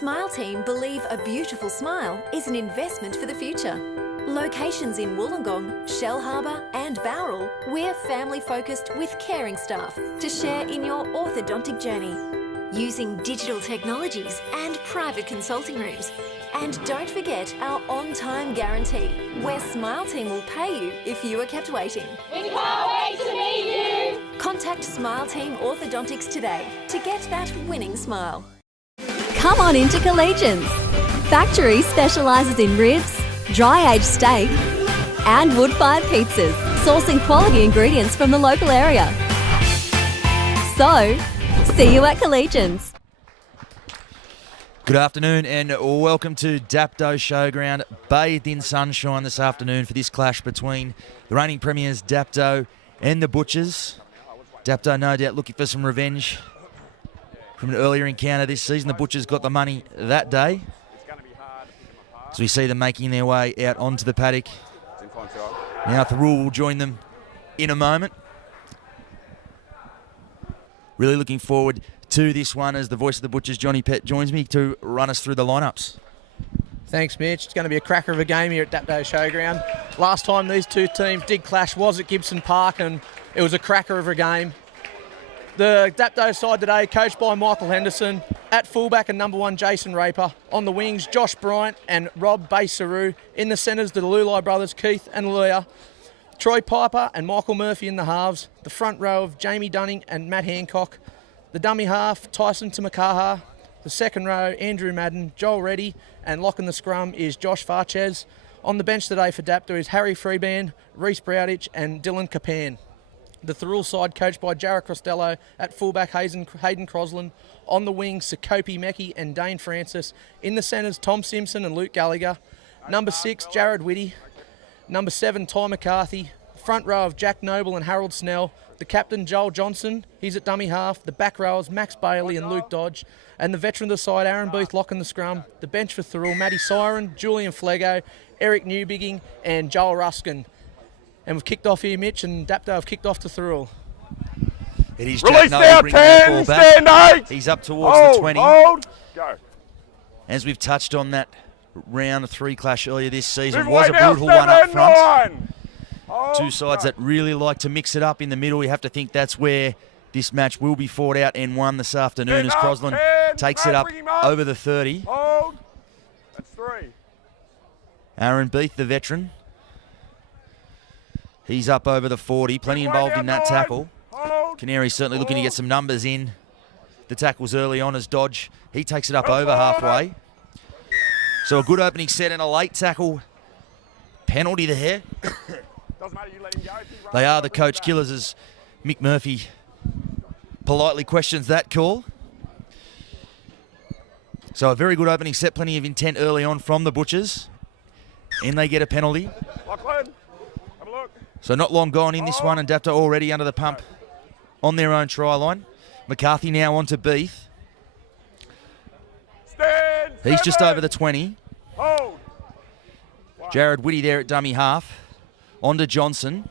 Smile Team believe a beautiful smile is an investment for the future. Locations in Wollongong, Shell Harbour and Thirroul, we're family-focused with caring staff to share in your orthodontic journey. Using digital technologies and private consulting rooms. And don't forget our on-time guarantee, where Smile Team will pay you if you are kept waiting. We can't wait to meet you! Contact Smile Team Orthodontics today to get that winning smile. Come on into Collegians. Factory specialises in ribs, dry-aged steak and wood-fired pizzas, sourcing quality ingredients from the local area. So, see you at Collegians. Good afternoon and welcome to Dapto Showground, bathed in sunshine this afternoon for this clash between the reigning premiers Dapto and the Butchers. Dapto no doubt looking for some revenge from an earlier encounter this season. The Butchers got the money that day. So we see them making their way out onto the paddock. Now Thirroul will join them in a moment. Really looking forward to this one as the voice of the Butchers, Johnny Pett, joins me to run us through the lineups. Thanks, Mitch. It's going to be a cracker of a game here at Dapto Showground. Last time these two teams did clash was at Gibson Park, and it was a cracker of a game. The Dapto side today, coached by Michael Henderson. At fullback and number 1, Jason Raper. On the wings, Josh Bryant and Rob Basaru. In the centres, the Lulai brothers, Keith and Leah. Troy Piper and Michael Murphy in the halves. The front row of Jamie Dunning and Matt Hancock. The dummy half, Tyson Tamakaha. The second row, Andrew Madden, Joel Reddy, and locking the scrum is Josh Farchez. On the bench today for Dapto is Harry Freeban, Reece Browditch and Dylan Capan. The Thirroul side coached by Jarrah Costello. At fullback, Hayden Crosland. On the wings, Sakopi Meckie and Dane Francis. In the centres, Tom Simpson and Luke Gallagher. Number 6, Jared Whitty. Number 7, Ty McCarthy. Front row of Jack Noble and Harold Snell. The captain, Joel Johnson, he's at dummy half. The back rowers, Max Bailey and Luke Dodge. And the veteran of the side, Aaron Booth, locking the scrum. The bench for Thirroul, Matty Siren, Julian Flego, Eric Newbigging and Joel Ruskin. And we've kicked off here, Mitch, and Dapto have kicked off to Thirroul. It is Release Jack now, Noble bringing that 10, ball back. stand 8. He's up towards the 20. Hold, go. As we've touched on, that round 3 clash earlier this season Move was a away now, brutal one up 7, front. 9. Hold, Two sides that really like to mix it up in the middle. You have to think that's where this match will be fought out and won this afternoon as Crosland takes it up over the 30. Hold. That's 3. Aaron Beath, the veteran. He's up over the 40. Plenty involved in that tackle. Canaries certainly looking to get some numbers in. The tackles early on as Dodge. He takes it up over halfway. So a good opening set and a late tackle. Penalty there. They are the coach killers as Mick Murphy politely questions that call. So a very good opening set, plenty of intent early on from the Butchers. And they get a penalty. So not long gone in this one, and Dapto already under the pump on their own try line. McCarthy now on to Beath. He's just over the 20. Jared Whitty there at dummy half. On to Johnson.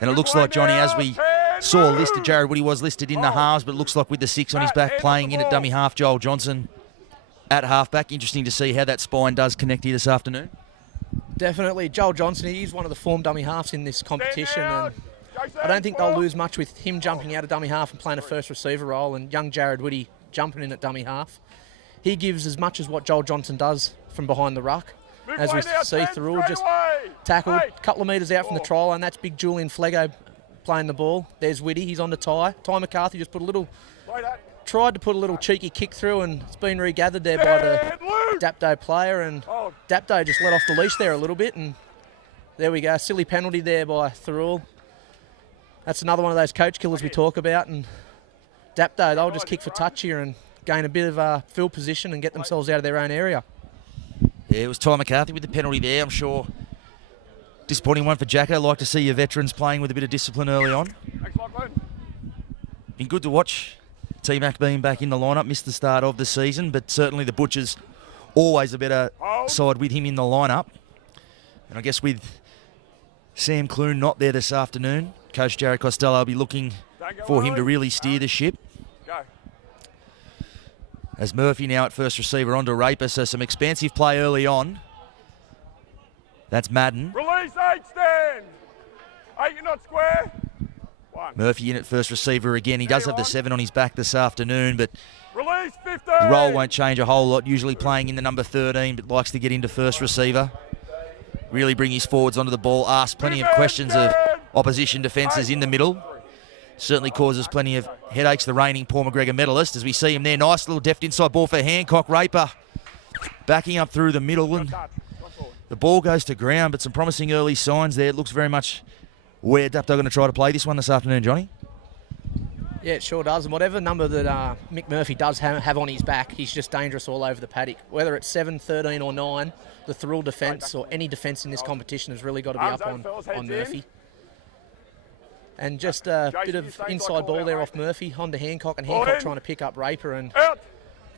And it looks like, Johnny, as we saw listed, Jared Whitty was listed in the halves, but it looks like with the 6 on his back, playing in at dummy half, Joel Johnson at halfback. Interesting to see how that spine does connect here this afternoon. Definitely. Joel Johnson, he's one of the form dummy halves in this competition, and I don't think they'll lose much with him jumping out of dummy half and playing a first receiver role, and young Jared Whitty jumping in at dummy half. He gives as much as what Joel Johnson does from behind the ruck. As we see, Thirroul just tackled a couple of metres out from the try line. That's big Julian Flego playing the ball. There's Whitty, he's on to Ty. Ty McCarthy just tried to put a little cheeky kick through, and it's been regathered there by the Dapto player, and Dapto just let off the leash there a little bit, and there we go. Silly penalty there by Thirroul. That's another one of those coach killers we talk about, and Dapto, they'll just kick for touch here and gain a bit of field position and get themselves out of their own area. Yeah, it was Ty McCarthy with the penalty there. I'm sure disappointing one for Jacko. Like to see your veterans playing with a bit of discipline early on. Been good to watch T-Mac being back in the lineup. Missed the start of the season, but certainly the Butchers always a better side with him in the lineup. And I guess with Sam Clune not there this afternoon, Coach Jarrah Costello will be looking for him to really steer the ship. As Murphy now at first receiver onto Raper, so some expansive play early on. That's Madden. Release 8, stand. 8, you're not square. 1. Murphy in at first receiver again. He does have the 7 on his back this afternoon, but Release 15. the role won't change a whole lot. Usually playing in the number 13, but likes to get into first receiver. Really bring his forwards onto the ball. Ask plenty of questions of opposition defences in the middle. Certainly causes plenty of headaches, the reigning Paul McGregor medalist, as we see him there. Nice little deft inside ball for Hancock. Raper backing up through the middle, and the ball goes to ground, but some promising early signs there. It looks very much where Dapto going to try to play this one this afternoon, Johnny. Yeah, it sure does. And whatever number that Mick Murphy does have on his back, he's just dangerous all over the paddock. Whether it's 7, 13 or 9, the Thirroul defence or any defence in this competition has really got to be up on Murphy. And just a bit of inside ball there off Murphy onto Hancock, and Hancock trying to pick up Raper, and a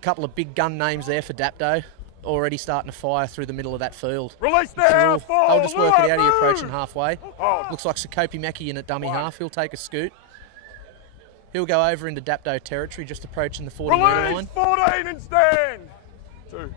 couple of big gun names there for Dapto, already starting to fire through the middle of that field. Release now. I'll just work it out here approaching halfway. Looks like Sakopi Mackie in at dummy half. He'll take a scoot. He'll go over into Dapto territory, just approaching the 40-metre line. 14 and stand. 2.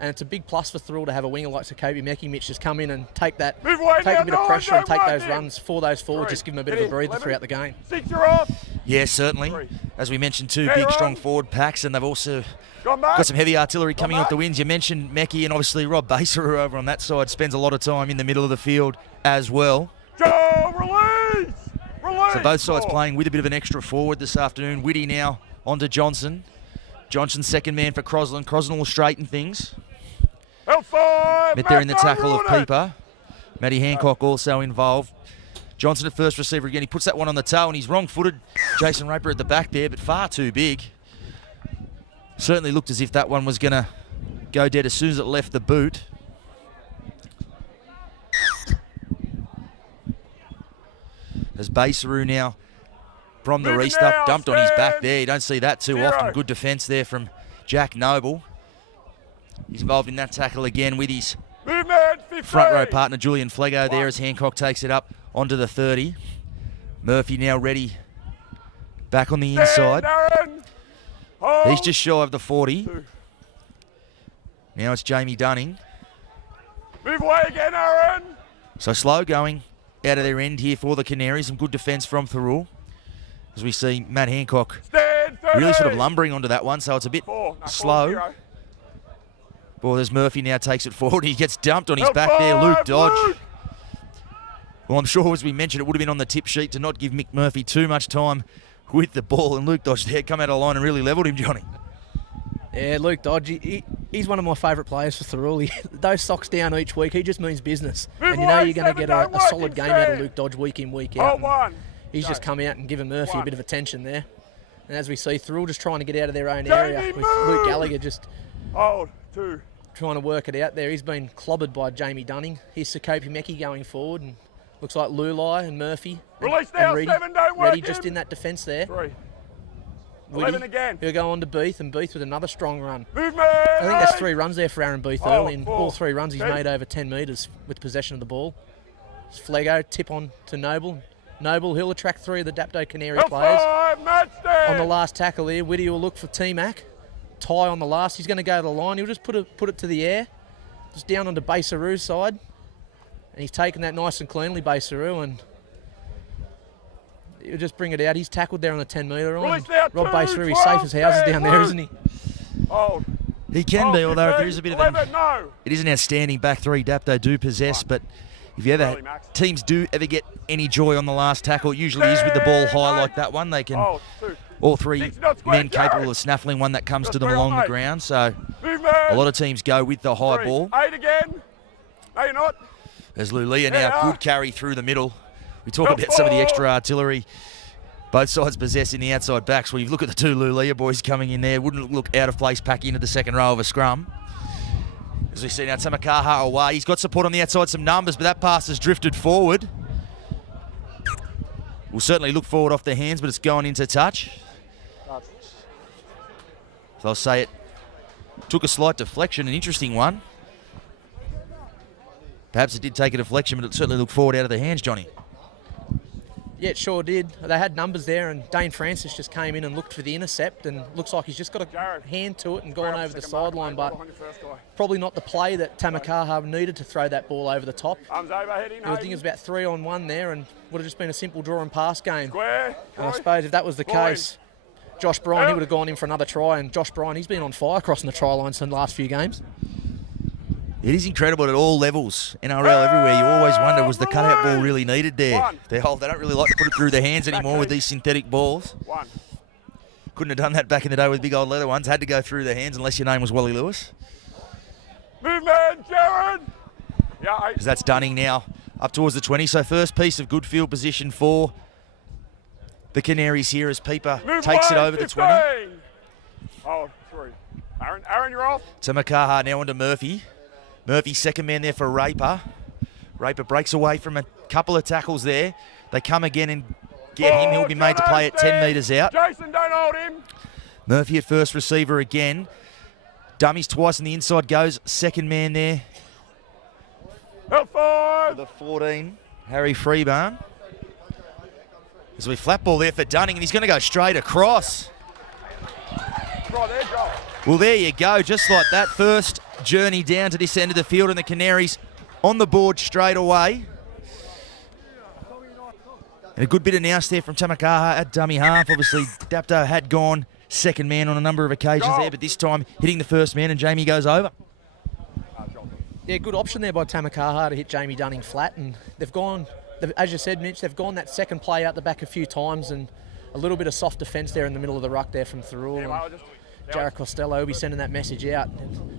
And it's a big plus for Thirroul to have a winger like Sakopi Mackie. Mitch just come in and take a bit now, of pressure and take those runs for those forwards, just give them a bit of a breather throughout the game. 6, you're off. Yeah, certainly. As we mentioned, 2 big, strong forward packs, and they've also got some heavy artillery coming off the wings. You mentioned Mackie, and obviously Rob Baseru over on that side spends a lot of time in the middle of the field as well. Joe, release. So both sides playing with a bit of an extra forward this afternoon. Whitty now onto Johnson. Johnson's second man for Crosland. Crosland will straighten things. Met there in the tackle of Peeper. Matty Hancock also involved. Johnson at first receiver again. He puts that one on the toe, and he's wrong-footed. Jason Raper at the back there, but far too big. Certainly looked as if that one was going to go dead as soon as it left the boot. As Baseru now from the restart, dumped on his back there. You don't see that too often. Good defence there from Jack Noble. He's involved in that tackle again with his front row partner Julian Flego there as Hancock takes it up onto the 30. Murphy now ready back on the inside. He's just shy of the 40. Now it's Jamie Dunning. Move away again, Aaron. So slow going out of their end here for the Canaries. Some good defence from Thirroul. As we see Matt Hancock really sort of lumbering onto that one, so it's a bit slow. Well, there's Murphy now takes it forward. He gets dumped on his back there. Luke Dodge. Well, I'm sure, as we mentioned, it would have been on the tip sheet to not give Mick Murphy too much time with the ball. And Luke Dodge there come out of the line and really levelled him, Johnny. Yeah, Luke Dodge, he's one of my favourite players for Thirroul. Those socks down each week, he just means business. And you know you're going to get a solid game out of Luke Dodge week in, week out. He's just come out and given Murphy a bit of attention there. And as we see, Thirroul just trying to get out of their own area, with Luke Gallagher just trying to work it out there. He's been clobbered by Jamie Dunning. Here's Sakopi Mackie going forward, and looks like Lulai and Murphy and Reedy just in that defence there. 3. Whitty, 11 again. He'll go on to Beath, and Beath with another strong run. Movement. I think that's 3 runs there for Aaron Beath early. In all 3 runs, he's made over 10 metres with possession of the ball. It's Flego, tip on to Noble. Noble, he'll attract 3 of the Dapto Canary players. On the last tackle here, Whitty will look for T-Mac. Ty on the last. He's going to go to the line. He'll just put it to the air. Just down onto Baseru's side. And he's taken that nice and cleanly, Baseru, and he'll just bring it out. He's tackled there on the 10-metre line. Rob Baseru, he's safe as houses down there, isn't he? He can be, although there is a bit of it is an outstanding back 3 Dapto do possess, but if you ever, teams do ever get any joy on the last tackle, it usually is with the ball high like that one. They can, all 3 men capable of snaffling one that comes to them along the ground, so a lot of teams go with the high ball. 8 again. No, you're not. There's Lulia now, good carry through the middle. We talk about some of the extra artillery both sides possessing the outside backs. Well, you look at the 2 Lulia boys coming in there, wouldn't look out of place pack into the second row of a scrum. As we see now, Tamakaha away. He's got support on the outside, some numbers, but that pass has drifted forward. We'll certainly look forward off their hands, but it's going into touch. So I'll say it took a slight deflection, an interesting one. Perhaps it did take a deflection, but it certainly looked forward out of the hands, Johnny. Yeah, it sure did. They had numbers there, and Dane Francis just came in and looked for the intercept, and looks like he's just got a hand to it and gone over the sideline, but probably not the play that Tamakaha needed to throw that ball over the top. I think it was about 3-on-1 there, and would have just been a simple draw and pass game. And I suppose if that was the case, Josh Bryan, he would have gone in for another try, and Josh Bryan, he's been on fire crossing the try lines in the last few games. It is incredible at all levels. NRL everywhere. You always wonder, was the cutout ball really needed there? They don't really like to put it through their hands anymore with these synthetic balls. Couldn't have done that back in the day with big old leather ones. Had to go through their hands unless your name was Wally Lewis. Movement, Jared! Yeah, Because that's Dunning now up towards the 20. So first piece of good field position for the Canaries here as Peeper takes it over the 20. Oh, sorry. Aaron, you're off. Tamakaha now onto Murphy. Murphy, second man there for Raper. Raper breaks away from a couple of tackles there. They come again and get him. He'll be made to play at 10 metres out. Jason, don't hold him. Murphy at first receiver again. Dummies twice on the inside goes. Second man there. Help For the 14, Harry Freebarn. As we flat ball there for Dunning, and he's going to go straight across. Right there, Joel. Well, there you go. Just like that, first journey down to this end of the field, and the Canaries on the board straight away. And a good bit of nous there from Tamakaha at dummy half. Obviously, Dapto had gone second man on a number of occasions there, but this time hitting the first man, and Jamie goes over. Yeah, good option there by Tamakaha to hit Jamie Dunning flat, and they've gone, as you said, Mitch, they've gone that second play out the back a few times, and a little bit of soft defence there in the middle of the ruck there from Thirroul. Jared Costello will be sending that message out.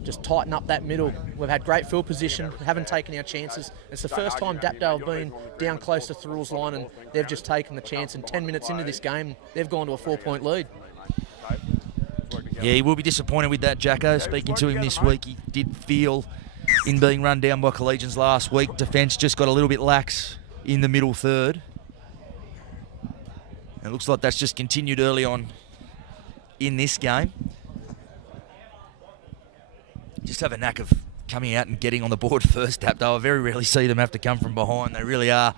Just tighten up that middle. We've had great field position, haven't taken our chances. It's the first time Dapto have been down close to Thirroul's line, and they've just taken the chance. And 10 minutes into this game, they've gone to a 4-point lead. Yeah, he will be disappointed with that, Jacko. Speaking to him this week, he did feel in being run down by Collegians last week. Defence just got a little bit lax in the middle third. And it looks like that's just continued early on in this game. Just have a knack of coming out and getting on the board first, Dapto. I very rarely see them have to come from behind. They really are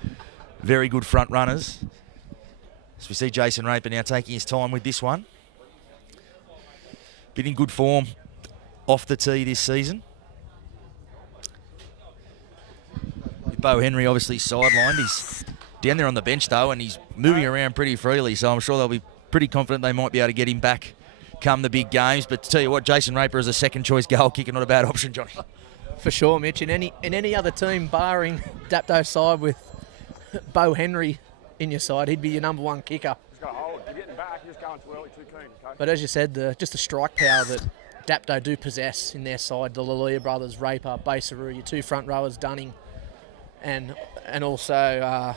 very good front runners. So we see Jason Raper now taking his time with this one. Been in good form off the tee this season. With Bo Henry obviously sidelined. He's down there on the bench though, and he's moving around pretty freely, so I'm sure they'll be pretty confident they might be able to get him back come the big games. But to tell you what, Jason Raper is a second choice goal kicker, not a bad option, Johnny. For sure, Mitch. In any other team, barring Dapto's side with Bo Henry in your side, he'd be your number one kicker. Just got to hold. You're getting back. You're just going too early, too clean. Okay? But as you said, just the strike power that Dapto do possess in their side, the Lalia brothers, Raper, Basaru, your two front rowers, Dunning, and also,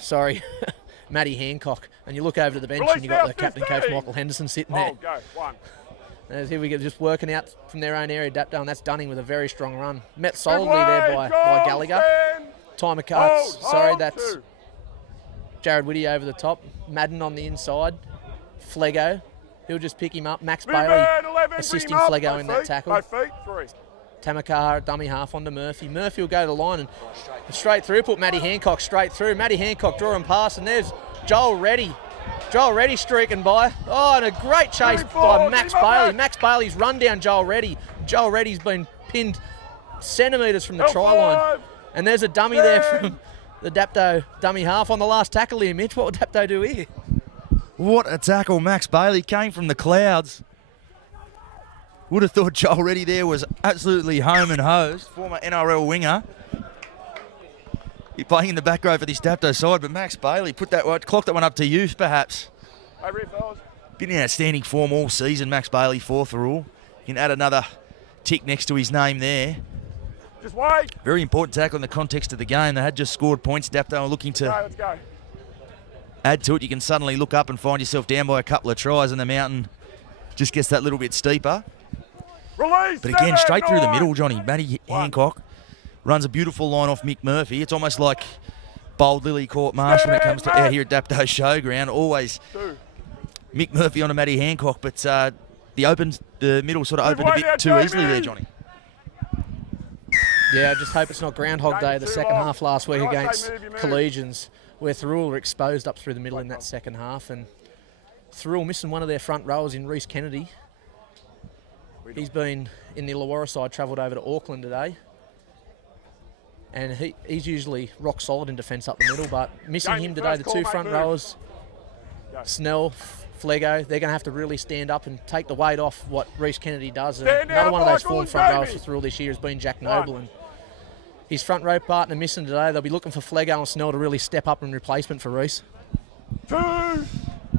Matty Hancock. And you look over to the bench and you've got the captain coach, Michael Henderson, sitting there. Oh, go. One. And here we go, just working out from their own area, Dapto, and that's Dunning with a very strong run. Met solidly there by Gallagher. Time of cuts. That's Jared Whitty over the top. Madden on the inside. Flego. He'll just pick him up. Max Bailey assisting Flego in that tackle. Tamakaha at dummy half onto Murphy. Murphy will go to the line and straight through, put Matty Hancock straight through. Matty Hancock draw and pass, and there's Joel Reddy. Joel Reddy streaking by. Oh, and a great chase by Max Bailey. Max Bailey's run down Joel Reddy. Joel Reddy's been pinned centimetres from the try line. And there's a dummy there from the Dapto dummy half on the last tackle here, Mitch. What would Dapto do here? What a tackle. Max Bailey came from the clouds. Would have thought Joel Reddy there was absolutely home and hosed. Former NRL winger. He's playing in the back row for this Dapto side, but Max Bailey clocked that one up to youth, perhaps. Been in outstanding form all season, Max Bailey for Thirroul. You can add another tick next to his name there. Just wait. Very important tackle in the context of the game. They had just scored points. Dapto are looking to Let's go. add to it. You can suddenly look up and find yourself down by a couple of tries, and the mountain just gets that little bit steeper. Release. But again, straight through the middle, Johnny. Matty Hancock runs a beautiful line off Mick Murphy. It's almost like Bold Lily Court Marsh when it comes to out here at Dapto Showground. Always Mick Murphy on a Matty Hancock, but the middle sort of opened a bit too easily there, Johnny. Yeah, I just hope it's not Groundhog Day, the second half last week against Collegians. where Thirroul were exposed up through the middle in that second half, and Thirroul missing one of their front rowers in Reece Kennedy. He's been in the Illawarra side, travelled over to Auckland today, and he's usually rock solid in defence up the middle, but missing him today, the two front rowers, Snell, Flego, they're going to have to really stand up and take the weight off what Reece Kennedy does. And another one of those form front rowers for Thirroul this year has been Jack Noble, and his front row partner missing today. They'll be looking for Flego and Snell to really step up in replacement for Reece. 2,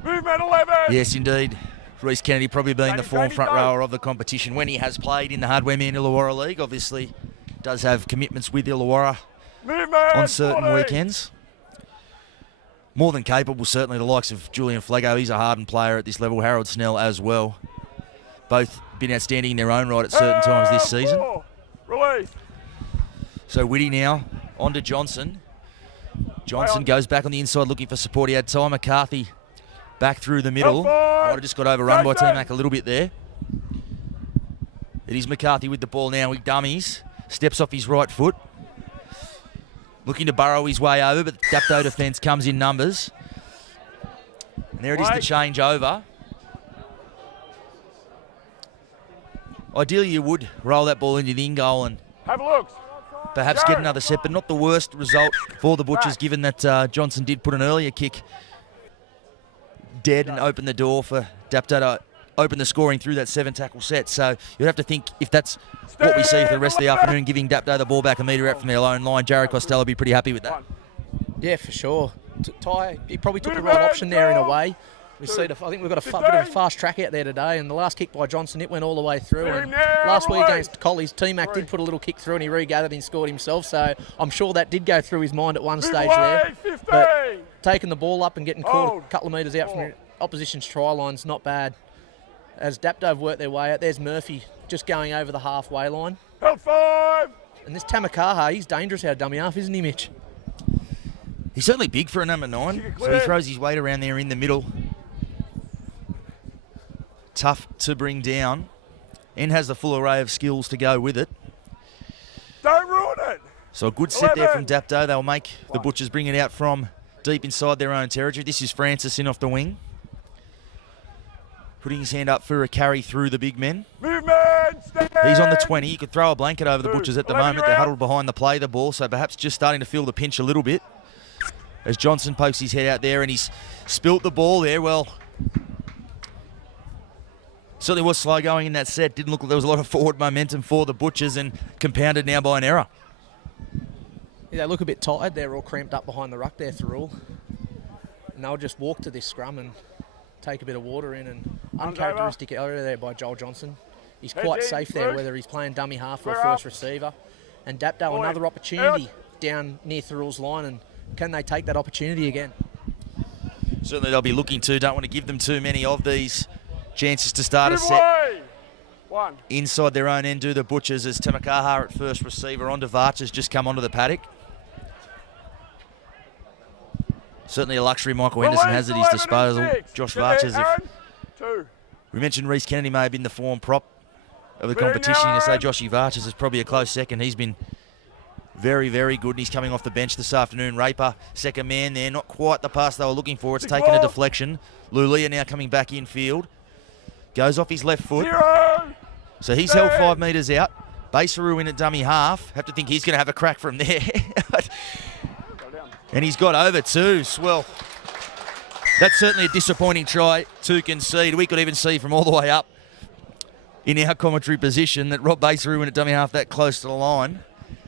movement 11. Yes, indeed. Reece Kennedy probably being the form front rower of the competition when he has played in the Hardware Man Illawarra League. Obviously does have commitments with Illawarra on certain weekends. More than capable, certainly, the likes of Julian Flego. He's a hardened player at this level. Harold Snell as well. Both been outstanding in their own right at certain times this season. Release. So Whitty now on to Johnson. Johnson goes back on the inside looking for support. He had Ty McCarthy back through the middle. Might have just got overrun by T-Mac a little bit there. It is McCarthy with the ball now. He dummies. Steps off his right foot. Looking to burrow his way over, but the Dapto defence comes in numbers. And there it is, the change over. Ideally, you would roll that ball into the in-goal and have a look. Perhaps get another set, but not the worst result for the Butchers, given that Johnson did put an earlier kick dead and open the door for Dapto to open the scoring through that 7-tackle set. So you'd have to think if that's what we see for the rest of the afternoon, giving Dapto the ball back a metre out from their own line, Jared Costello would be pretty happy with that. Yeah, for sure. Ty, he probably took the right option there in a way. I think we've got a bit of a fast track out there today, and the last kick by Johnson, it went all the way through. And last week against Collies, T-Mac did put a little kick through and he regathered and scored himself, so I'm sure that did go through his mind at one stage there. But taking the ball up and getting caught a couple of metres out from the opposition's try line's not bad. As Dapto have worked their way out, there's Murphy just going over the halfway line. Held 5. And this Tamakaha, he's dangerous out of dummy half, isn't he, Mitch? He's certainly big for a number 9, so he throws his weight around there in the middle. Tough to bring down, and has the full array of skills to go with it. Don't ruin it. So a good set there from Dapto. They'll make the Butchers bring it out from deep inside their own territory. This is Francis in off the wing, putting his hand up for a carry through the big men. Movement, he's on the 20. He could throw a blanket over the Butchers at the moment. They're huddled behind the play the ball, so perhaps just starting to feel the pinch a little bit as Johnson pokes his head out there, and he's spilt the ball there. Well, certainly was slow going in that set. Didn't look like there was a lot of forward momentum for the Butchers, and compounded now by an error. Yeah, they look a bit tired. They're all cramped up behind the ruck there, Thirroul. And they'll just walk to this scrum and take a bit of water in. And uncharacteristic error there by Joel Johnson. He's quite safe there, whether he's playing dummy half or first receiver. And Dapto, another opportunity down near Thirroul's line. And can they take that opportunity again? Certainly they'll be looking to. Don't want to give them too many of these chances to start a set inside their own end. Do the Butchers as Tamakaha at first receiver. On to Varch's just come onto the paddock. Certainly a luxury Michael Henderson has at his disposal. Josh Varch's, we mentioned Reece Kennedy may have been the form prop of the competition. You say Joshy Varch's is probably a close second. He's been very, very good, and he's coming off the bench this afternoon. Raper, second man there. Not quite the pass they were looking for. It's taken a deflection. Lulia now coming back in field. Goes off his left foot. So he's held 5 metres out. Baseru in at dummy half. Have to think he's going to have a crack from there. And he's got over too. Well, that's certainly a disappointing try to concede. We could even see from all the way up in our commentary position that Rob Baseru in at dummy half that close to the line.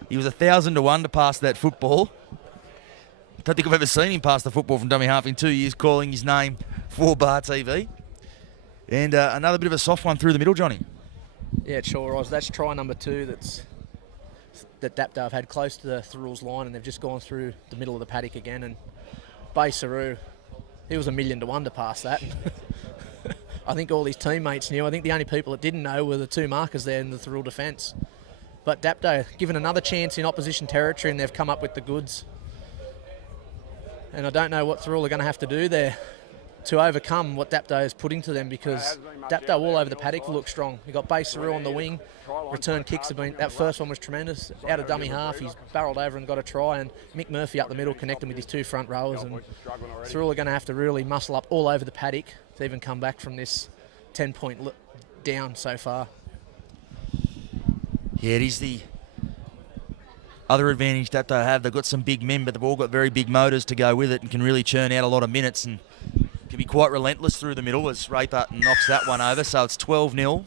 He was 1,000 to 1 to pass that football. I don't think I've ever seen him pass the football from dummy half in 2 years, calling his name for Bar TV. And another bit of a soft one through the middle, Johnny. Yeah, it sure was. That's try number 2 that Dapto have had close to the Thirroul's line, and they've just gone through the middle of the paddock again. And Baseru, he was 1,000,000 to 1 to pass that. I think all his teammates knew. I think the only people that didn't know were the 2 markers there in the Thirroul defence. But Dapto given another chance in opposition territory, and they've come up with the goods. And I don't know what Thirroul are going to have to do there to overcome what Dapto is putting to them, because Dapto all over the paddock look strong. You've got Thirroul on the wing. Return kicks have been, that first one was tremendous. Out of dummy half, he's barreled over and got a try, and Mick Murphy up the middle connecting with his 2 front rowers, and Thirroul are going to have to really muscle up all over the paddock to even come back from this 10-point down so far. Yeah, it is the other advantage Dapto have. They've got some big men, but they've all got very big motors to go with it and can really churn out a lot of minutes and can be quite relentless through the middle as Raper knocks that one over. So it's 12-0.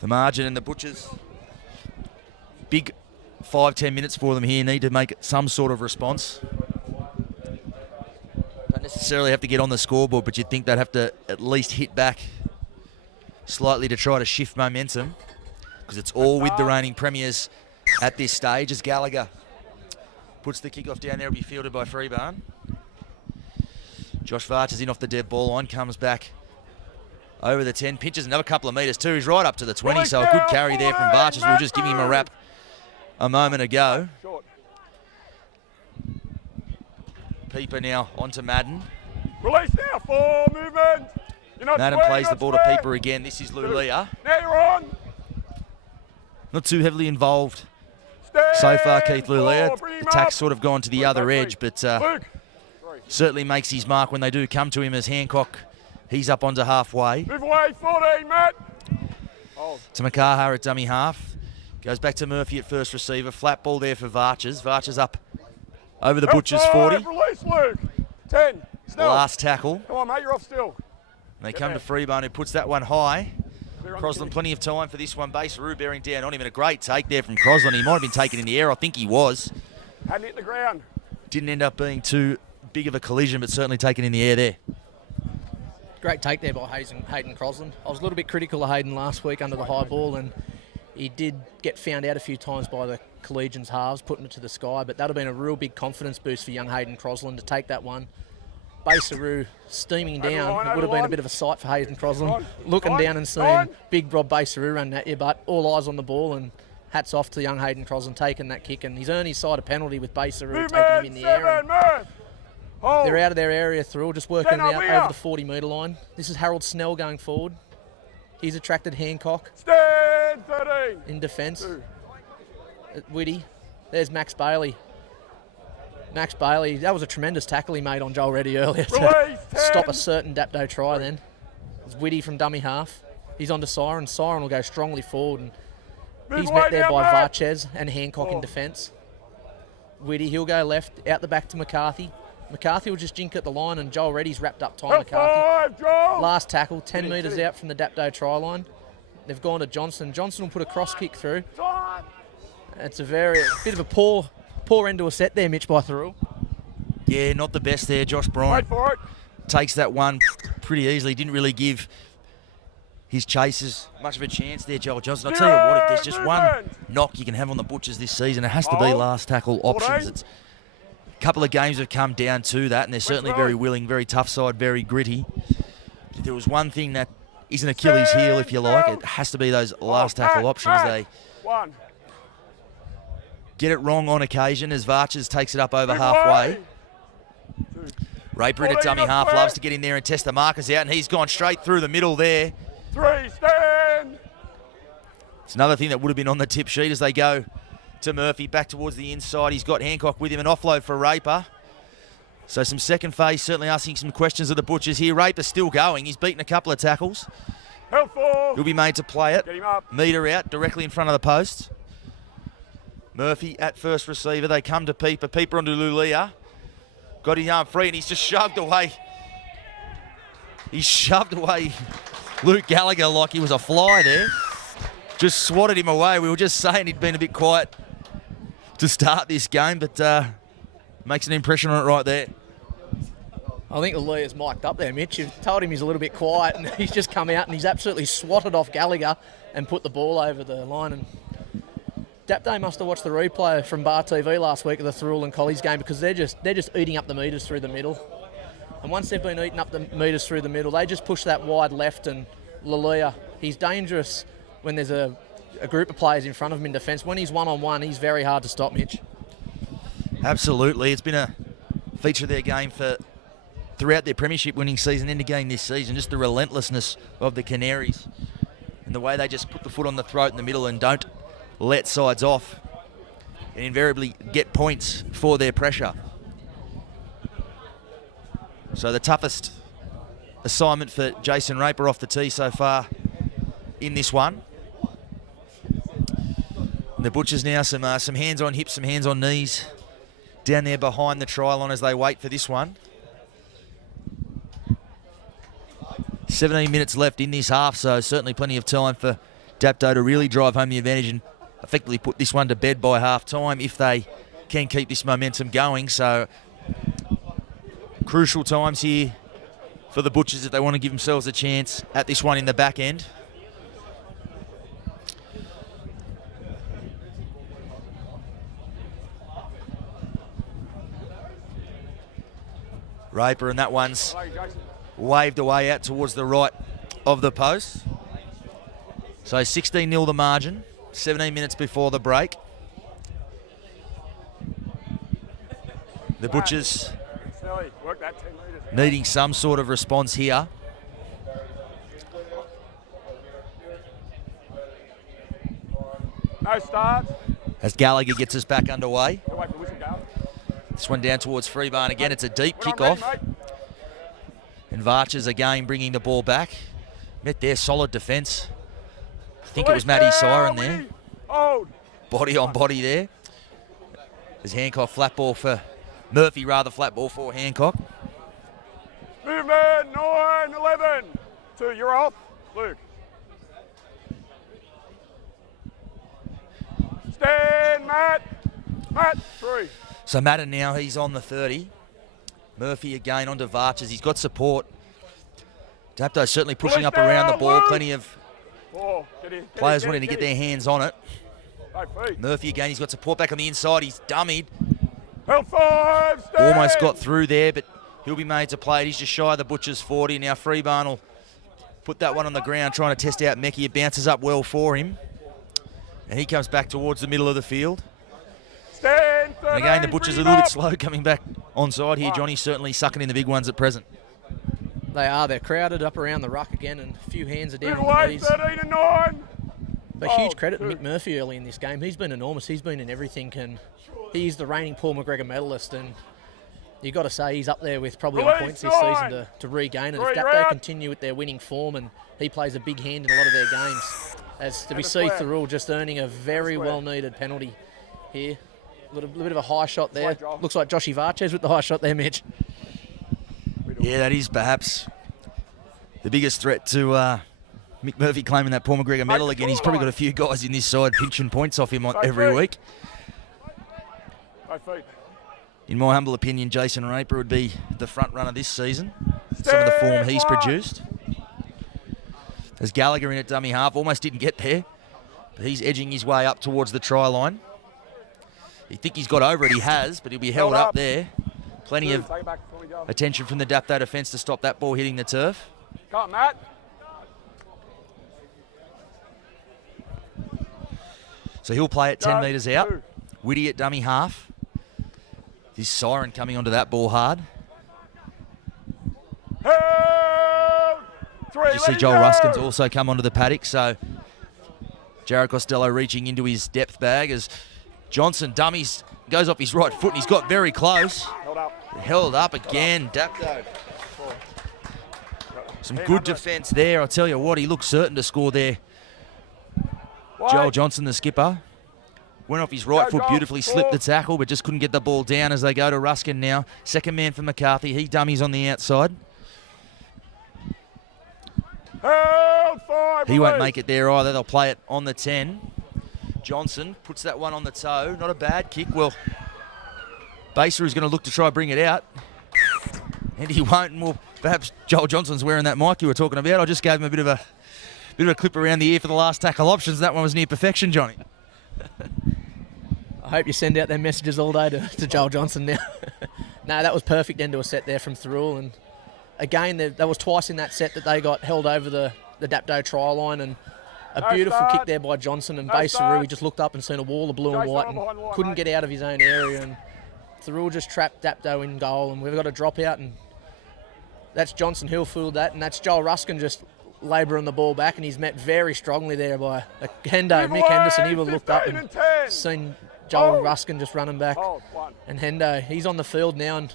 The margin and the Butchers, big 5-10 minutes for them here, need to make some sort of response. Don't necessarily have to get on the scoreboard, but you'd think they'd have to at least hit back slightly to try to shift momentum, because it's all with the reigning premiers at this stage as Gallagher puts the kickoff down there. Will be fielded by Freebarn. Josh Varch's in off the dead ball line, comes back over the 10, pinches another couple of metres too. He's right up to the 20, so a good carry there from Varch's. We were just giving him a wrap a moment ago. Peeper now onto Madden. Release now, 4 movement. Madden plays the ball to Peeper again. This is Lulia. Now you're on. Not too heavily involved so far, Keith Lulia. Attack's sort of gone to the other edge, but certainly makes his mark when they do come to him as Hancock. He's up onto halfway. Move away, 14, Matt. To Makaha at dummy half. Goes back to Murphy at first receiver. Flat ball there for Varch's. Varch's up over the Butchers 40. Release, Luke. 10. Still. Last tackle. Come on, mate, you're off still. And they come to Freebarn, who puts that one high. Crosland plenty of time for this one. Thirroul bearing down on him, and a great take there from Crosland. He might have been taken in the air. I think he was. Hadn't hit the ground. Didn't end up being too big of a collision, but certainly taken in the air there. Great take there by Hayden Crosland. I was a little bit critical of Hayden last week under the high ball, and he did get found out a few times by the collegians halves, putting it to the sky, but that would have been a real big confidence boost for young Hayden Crosland to take that one. Thirroul steaming down. It would have been a bit of a sight for Hayden Crosland. Looking down and seeing big Rob Thirroul running at you, but all eyes on the ball, and hats off to young Hayden Crosland taking that kick, and he's earned his side a penalty with Thirroul taking him in the air. They're out of their area, Thirroul, just working out over the 40-metre line. This is Harold Snell going forward. He's attracted Hancock. Stand 13. In defence. Whitty. There's Max Bailey. Max Bailey, that was a tremendous tackle he made on Joel Reddy earlier to stop a certain Dapto try then. It's Whitty from dummy half. He's on to Siren. Siren will go strongly forward, and he's met there by Varchez and Hancock in defence. Whitty, he'll go left, out the back to McCarthy. McCarthy will just jink at the line, and Joel Reddy's wrapped up time McCarthy. Last tackle, 10 metres out from the Dapto try line. They've gone to Johnson. Johnson will put a cross kick through. It's a bit of a poor end to a set there, Mitch, by Thirroul. Yeah, not the best there. Josh Bryant takes that one pretty easily. Didn't really give his chasers much of a chance there, Joel Johnson. I'll tell you what, if there's just one knock you can have on the Butchers this season, it has to be last tackle options. It's a couple of games have come down to that, and they're certainly very willing, very tough side, very gritty. If there was one thing that is an Achilles heel, if you like, it has to be those last tackle options. They get it wrong on occasion as Varchers takes it up over halfway. Raper in a dummy half, loves to get in there and test the markers out, and he's gone straight through the middle there. 3, stand. It's another thing that would have been on the tip sheet as they go to Murphy back towards the inside. He's got Hancock with him, an offload for Raper. So some second phase, certainly asking some questions of the Butchers here. Raper's still going. He's beaten a couple of tackles. He'll be made to play it. Meter out, directly in front of the post. Murphy at first receiver. They come to Peeper. Peeper onto Lulia. Got his arm free, and he's just shoved away. He shoved away Luke Gallagher like he was a fly there. Just swatted him away. We were just saying he'd been a bit quiet to start this game, but makes an impression on it right there. I think Lulia's mic'd up there, Mitch. You've told him he's a little bit quiet, and he's just come out and he's absolutely swatted off Gallagher and put the ball over the line. And Dapto must have watched the replay from Bar TV last week of the Thirroul and Collies game, because they're just eating up the metres through the middle. And once they've been eating up the metres through the middle, they just push that wide left, and Lulia, he's dangerous when there's a group of players in front of him in defence. When he's one-on-one, he's very hard to stop, Mitch. Absolutely. It's been a feature of their game throughout their premiership winning season and again this season, just the relentlessness of the Canaries and the way they just put the foot on the throat in the middle and don't let sides off and invariably get points for their pressure. So the toughest assignment for Jason Raper off the tee so far in this one. And the Butchers now some hands on hips, some hands on knees down there behind the try line as they wait for this one. 17 minutes left in this half, so certainly plenty of time for Dapto to really drive home the advantage and effectively put this one to bed by half-time if they can keep this momentum going. So crucial times here for the Butchers if they want to give themselves a chance at this one in the back end. Raper, and that one's waved away out towards the right of the post. So 16-0 the margin, 17 minutes before the break. The Butchers needing some sort of response here. No start. As Gallagher gets us back underway. This one down towards Freebarn again. It's a deep kick-off. And Varchers again bringing the ball back. Met their solid defence. I think it was Matty Siren there. Body on body there. There's Hancock flat ball for Murphy, rather flat ball for Hancock. Movement, 9, 11. 2, you're off. Luke. Stand, Matt. Matt, 3. So Madden now, he's on the 30. Murphy again onto Varchers. He's got support. Dapto certainly pushing up around the ball. Plenty of players wanting to get their hands on it. Murphy again, he's got support back on the inside. He's dummied. Almost got through there, but he'll be made to play it. He's just shy of the Butchers 40. Now Freebarn will put that one on the ground, trying to test out Meckie. It bounces up well for him. And he comes back towards the middle of the field. And again, the Butchers are a little bit slow coming back onside here. Johnny's certainly sucking in the big ones at present. They are. They're crowded up around the ruck again, and a few hands are down on the knees. 13 and 9. But huge credit to Mick Murphy early in this game. He's been enormous. He's been in everything, and he's the reigning Paul McGregor medalist, and you've got to say he's up there with probably on points this season to regain it. If Dapto continue with their winning form, and he plays a big hand in a lot of their games, as we see Thirroul just earning a very well-needed penalty here. A little bit of a high shot there. Looks like Joshy Varchez with the high shot there, Mitch. Yeah, that is perhaps the biggest threat to Mick Murphy claiming that Paul McGregor medal again. He's probably got a few guys in this side pinching points off him every week. In my humble opinion, Jason Raper would be the front runner this season. Some of the form he's produced. As Gallagher in at dummy half, almost didn't get there, but he's edging his way up towards the try line. You think he's got over it, he has, but he'll be held up there. Plenty of attention from the Dapto defence to stop that ball hitting the turf. Come on, Matt. So he'll play it 10 metres out. Whitty at dummy half. His Siren coming onto that ball hard. You see Joel Ruskin's also come onto the paddock, so Jared Costello reaching into his depth bag as Johnson dummies, goes off his right foot, and he's got very close. Held up again, Dapto. Some good defence there. I'll tell you what, he looked certain to score there. Joel Johnson, the skipper, went off his right foot beautifully, slipped the tackle, but just couldn't get the ball down as they go to Ruskin now. Second man for McCarthy. He dummies on the outside. He won't make it there either. They'll play it on the 10. Johnson puts that one on the toe. Not a bad kick. Well, Baser is going to look to try and bring it out. And he won't. And well, perhaps Joel Johnson's wearing that mic you were talking about. I just gave him a bit of a clip around the ear for the last tackle options. That one was near perfection, Johnny. I hope you send out their messages all day to Joel Johnson now. No, that was perfect end to a set there from Thirroul. And again, that was twice in that set that they got held over the Dapto try line, and a beautiful kick there by Johnson, and Baser, he just looked up and seen a wall of blue and white and couldn't get out of his own area, and Thirroul just trapped Dapto in goal, and we've got a drop out, and that's Johnson. He'll field that, and that's Joel Ruskin just labouring the ball back, and he's met very strongly there by Mick Henderson. He would have looked up and seen Joel Ruskin just running back. And Hendo, he's on the field now, and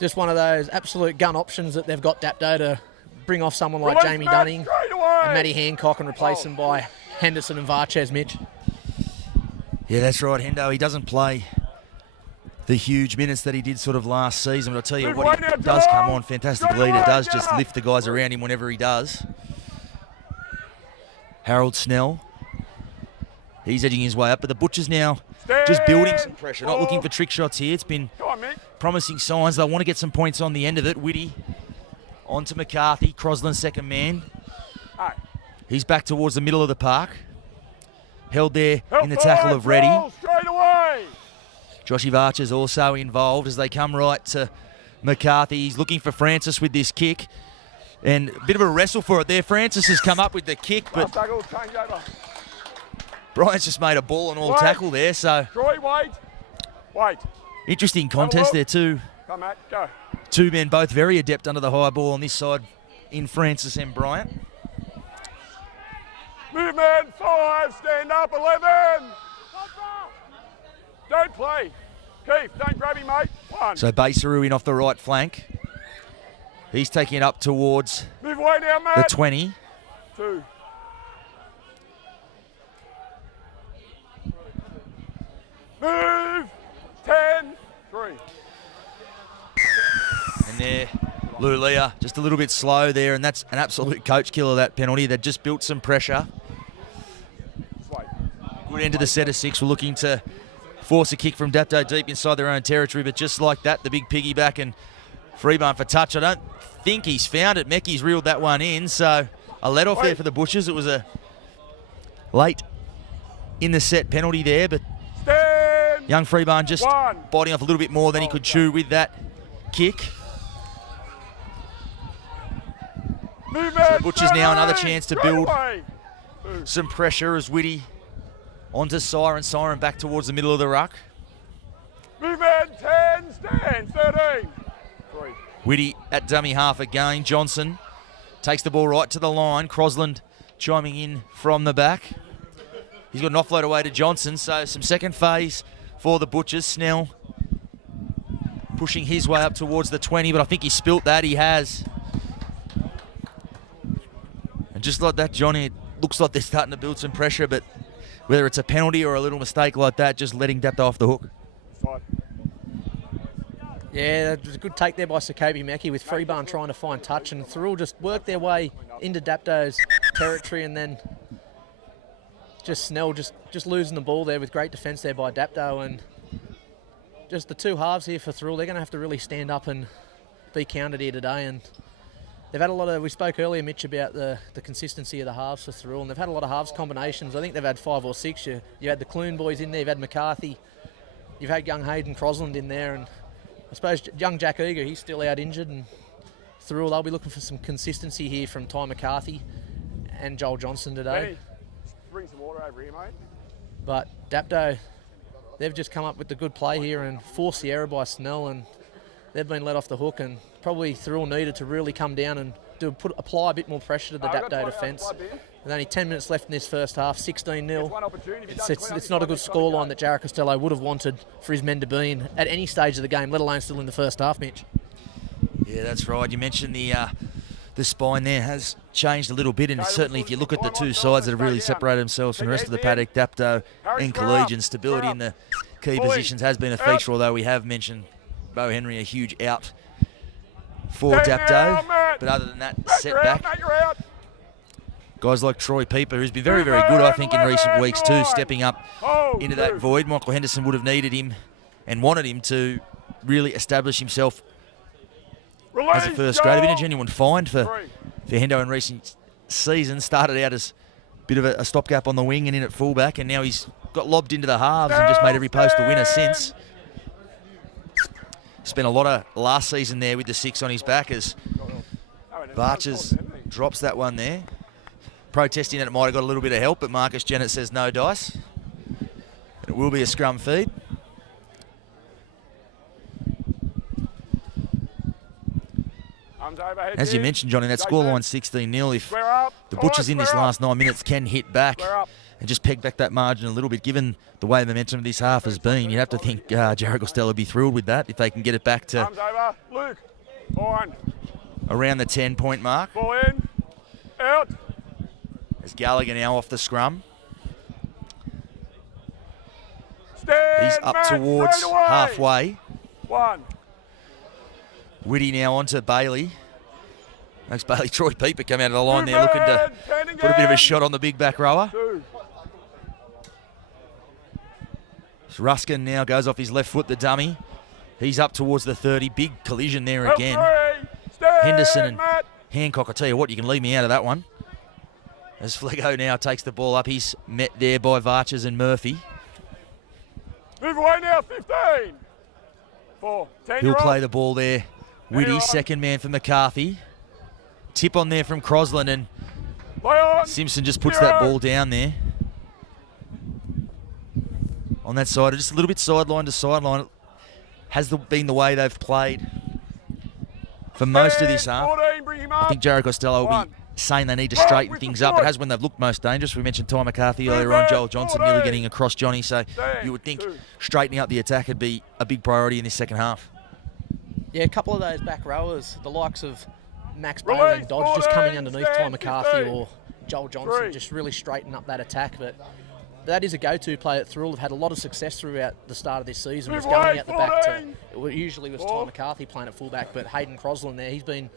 just one of those absolute gun options that they've got Dapto to bring off someone like Jamie Dunning and Matty Hancock and replace them by Henderson and Varchez, Mitch. Yeah, that's right, Hendo. He doesn't play the huge minutes that he did sort of last season, but I'll tell you what, he does come on, fantastic leader, does just lift the guys around him whenever he does. Harold Snell, he's edging his way up, but the Butchers now just building some pressure, not looking for trick shots here. It's been promising signs. They want to get some points on the end of it. Whitty on to McCarthy, Crosland second man. He's back towards the middle of the park. Held there in the tackle of Reddy. Joshy Varcher's also involved as they come right to McCarthy. He's looking for Francis with this kick. And a bit of a wrestle for it there. Francis has come up with the kick, but Bryant's just made a ball and all tackle there. So wait. Interesting contest there too. Come, Matt, go. Two men both very adept under the high ball on this side in Francis and Bryant. Movement, 5, stand up, 11. Don't play. Keith, don't grab him, mate. 1. So Baseru in off the right flank. He's taking it up towards Move away now, the Matt. 20. 2. Move. 10. 3. And there, Lulia just a little bit slow there, and that's an absolute coach killer, that penalty. They've just built some pressure. Good end of the set of 6. We're looking to force a kick from Dapto deep inside their own territory, but just like that, the big piggyback and Freeburn for touch. I don't think he's found it. Mecky's reeled that one in, so a let-off there for the Butchers. It was a late in the set penalty there, but young Freeburn just biting off a little bit more than he could chew with that kick. So the Butchers now another chance to build some pressure as Whitty onto Siren. Siren back towards the middle of the ruck. Movement, 10, stand, 13. 3. Whitty at dummy half again. Johnson takes the ball right to the line. Crosland chiming in from the back. He's got an offload away to Johnson, so some second phase for the Butchers. Snell pushing his way up towards the 20, but I think he spilt that. He has. And just like that, Johnny, it looks like they're starting to build some pressure, but whether it's a penalty or a little mistake like that, just letting Dapto off the hook. Yeah, it was a good take there by Sakabi Meki with Freeburn trying to find touch, and Thirroul just worked their way into Dapto's territory, and then just Snell just losing the ball there with great defence there by Dapto. And just the two halves here for Thirroul, they're going to have to really stand up and be counted here today. And they've had a lot of, we spoke earlier, Mitch, about the consistency of the halves for Thirroul, and they've had a lot of halves combinations. I think they've had 5 or 6. You had the Clune boys in there, you've had McCarthy, you've had young Hayden Crosland in there, and I suppose young Jack Eager, he's still out injured, and Thirroul, they'll be looking for some consistency here from Ty McCarthy and Joel Johnson today. Hey, bring some water over here, mate. But Dapto, they've just come up with the good play here and forced the error by Snell, and they've been let off the hook, and probably Thirroul needed to really come down and apply a bit more pressure to the Dapto defence. With only 10 minutes left in this first half, 16-0. It's not a good scoreline that Jared Costello would have wanted for his men to be in at any stage of the game, let alone still in the first half, Mitch. Yeah, that's right. You mentioned the spine there has changed a little bit, and certainly if you look at the two sides that have really separated themselves from the rest of the paddock, Dapto and Collegian, stability in the key positions has been a feature, although we have mentioned Bo Henry, a huge out for Dapto. But other than that, setback. Guys like Troy Pieper, who's been very, very good, I think, in recent weeks too, stepping up into that void. Michael Henderson would have needed him and wanted him to really establish himself as a first grader. Been a genuine find for Hendo in recent seasons. Started out as a bit of a stopgap on the wing and in at fullback, and now he's got lobbed into the halves and just made every post a winner since. Spent a lot of last season there with the 6 on his back as Varches drops that one there. Protesting that it might have got a little bit of help, but Marcus Jennett says no dice. It will be a scrum feed. As you mentioned, Johnny, that scoreline 16-0. If Square up. the Butchers in this Square up. last 9 minutes can hit back Square up. and just peg back that margin a little bit, given the way the momentum of this half has been, you'd have to think Jared Costello would be thrilled with that if they can get it back to Arms over. Luke. On. around the 10-point mark. Ball in. Out. As Gallagher now off the scrum. Stand. He's up Matt, towards straight away. halfway. 1. Whitty now onto Bailey. Makes Bailey. Troy Pieper come out of the line there looking to put a bit of a shot on the big back rower. 2. So Ruskin now goes off his left foot, the dummy. He's up towards the 30. Big collision there Out again. 3. Stand, Henderson and Matt. Hancock, I tell you what, you can leave me out of that one. As Flego now takes the ball up, he's met there by Varches and Murphy. Move away now. 15. 4. 10. He'll play the ball there. Whitty, second man for McCarthy. Tip on there from Crosland, and Play on. Simpson just puts that ball down there. On that side, just a little bit sideline to sideline. It has been the way they've played for most of this half. 14. Bring him up. I think Jared Costello will be 1. saying they need to straighten things up. It has when they've looked most dangerous. We mentioned Ty McCarthy earlier on, Joel Johnson nearly getting across Johnny, so you would think straightening up the attack would be a big priority in this second half. Yeah, a couple of those back rowers, the likes of Max Bailey and Dodge, just coming underneath Ty McCarthy or Joel Johnson, just really straighten up that attack. But that is a go-to play at Thirroul. Have had a lot of success throughout the start of this season. Was going out the back to, it usually was Ty McCarthy playing at fullback, but Hayden Crosland there, he's been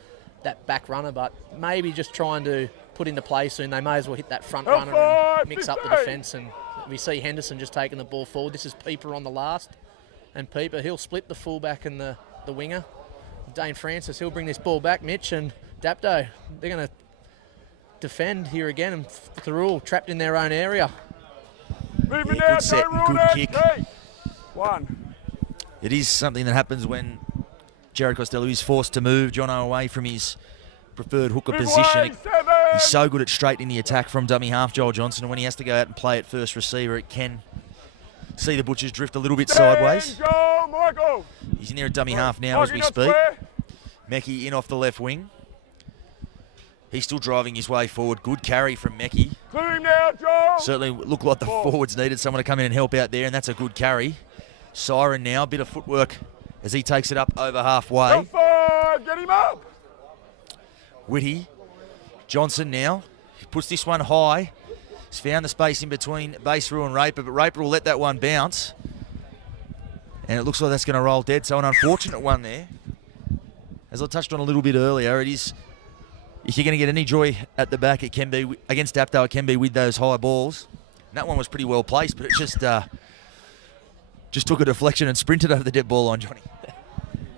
that back runner, but maybe just trying to put into play soon. They may as well hit that front runner and mix up the defence. And we see Henderson just taking the ball forward. This is Pieper on the last, and Pieper, he'll split the fullback and the winger. Dane Francis, he'll bring this ball back, Mitch, and Dapto, they're going to defend here again, and Thirroul trapped in their own area. Moving Yeah, good set and good kick. 1. It is something that happens when Jared Costello is forced to move Jono away from his preferred hooker Move position. away, 7. He's so good at straightening the attack from dummy half, Joel Johnson, and when he has to go out and play at first receiver, it can see the Butchers drift a little bit sideways. Go, Michael. He's in there at dummy half now as we speak. Meckie in off the left wing. He's still driving his way forward. Good carry from Meckie. Clear him now, Joel. Certainly looked like the forwards needed someone to come in and help out there, and that's a good carry. Siren now, a bit of footwork as he takes it up over halfway. Out 5. Get him up. Whitty. Johnson now. He puts this one high. He's found the space in between Baseru and Raper, but Raper will let that one bounce. And it looks like that's going to roll dead, so an unfortunate one there. As I touched on a little bit earlier, it is, if you're going to get any joy at the back, it can be, against Dapto, it can be with those high balls. And that one was pretty well placed, but it just took a deflection and sprinted over the dead ball line, Johnny.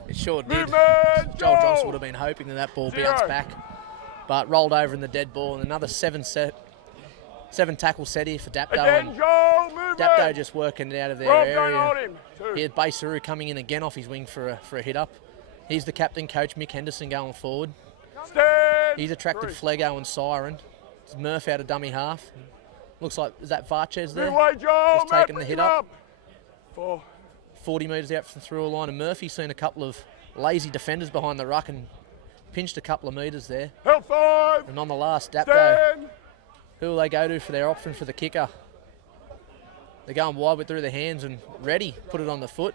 It sure did. Movement, Joel Johnson Joel. would have been hoping that ball 0. bounced back, but rolled over in the dead ball, and another 7 tackle set here for Dapto. Again, And Joel. Movement. Dapto just working it out of their Rob, don't hold area. him. 2. Here's Baseru coming in again off his wing for a hit up. Here's the captain coach, Mick Henderson, going forward. Stand. He's attracted 3. Flego and Siren. It's Murph out of dummy half. Looks like, is that Varches there? Move away, Joel. Just Matt, taking the bring hit him up. 4. 40 metres out from through a line, and Murphy's seen a couple of lazy defenders behind the ruck and pinched a couple of metres there. Help 5. And on the last, Dapto, Stand. who will they go to for their option for the kicker? They're going wide with through their hands, and Reddy put it on the foot.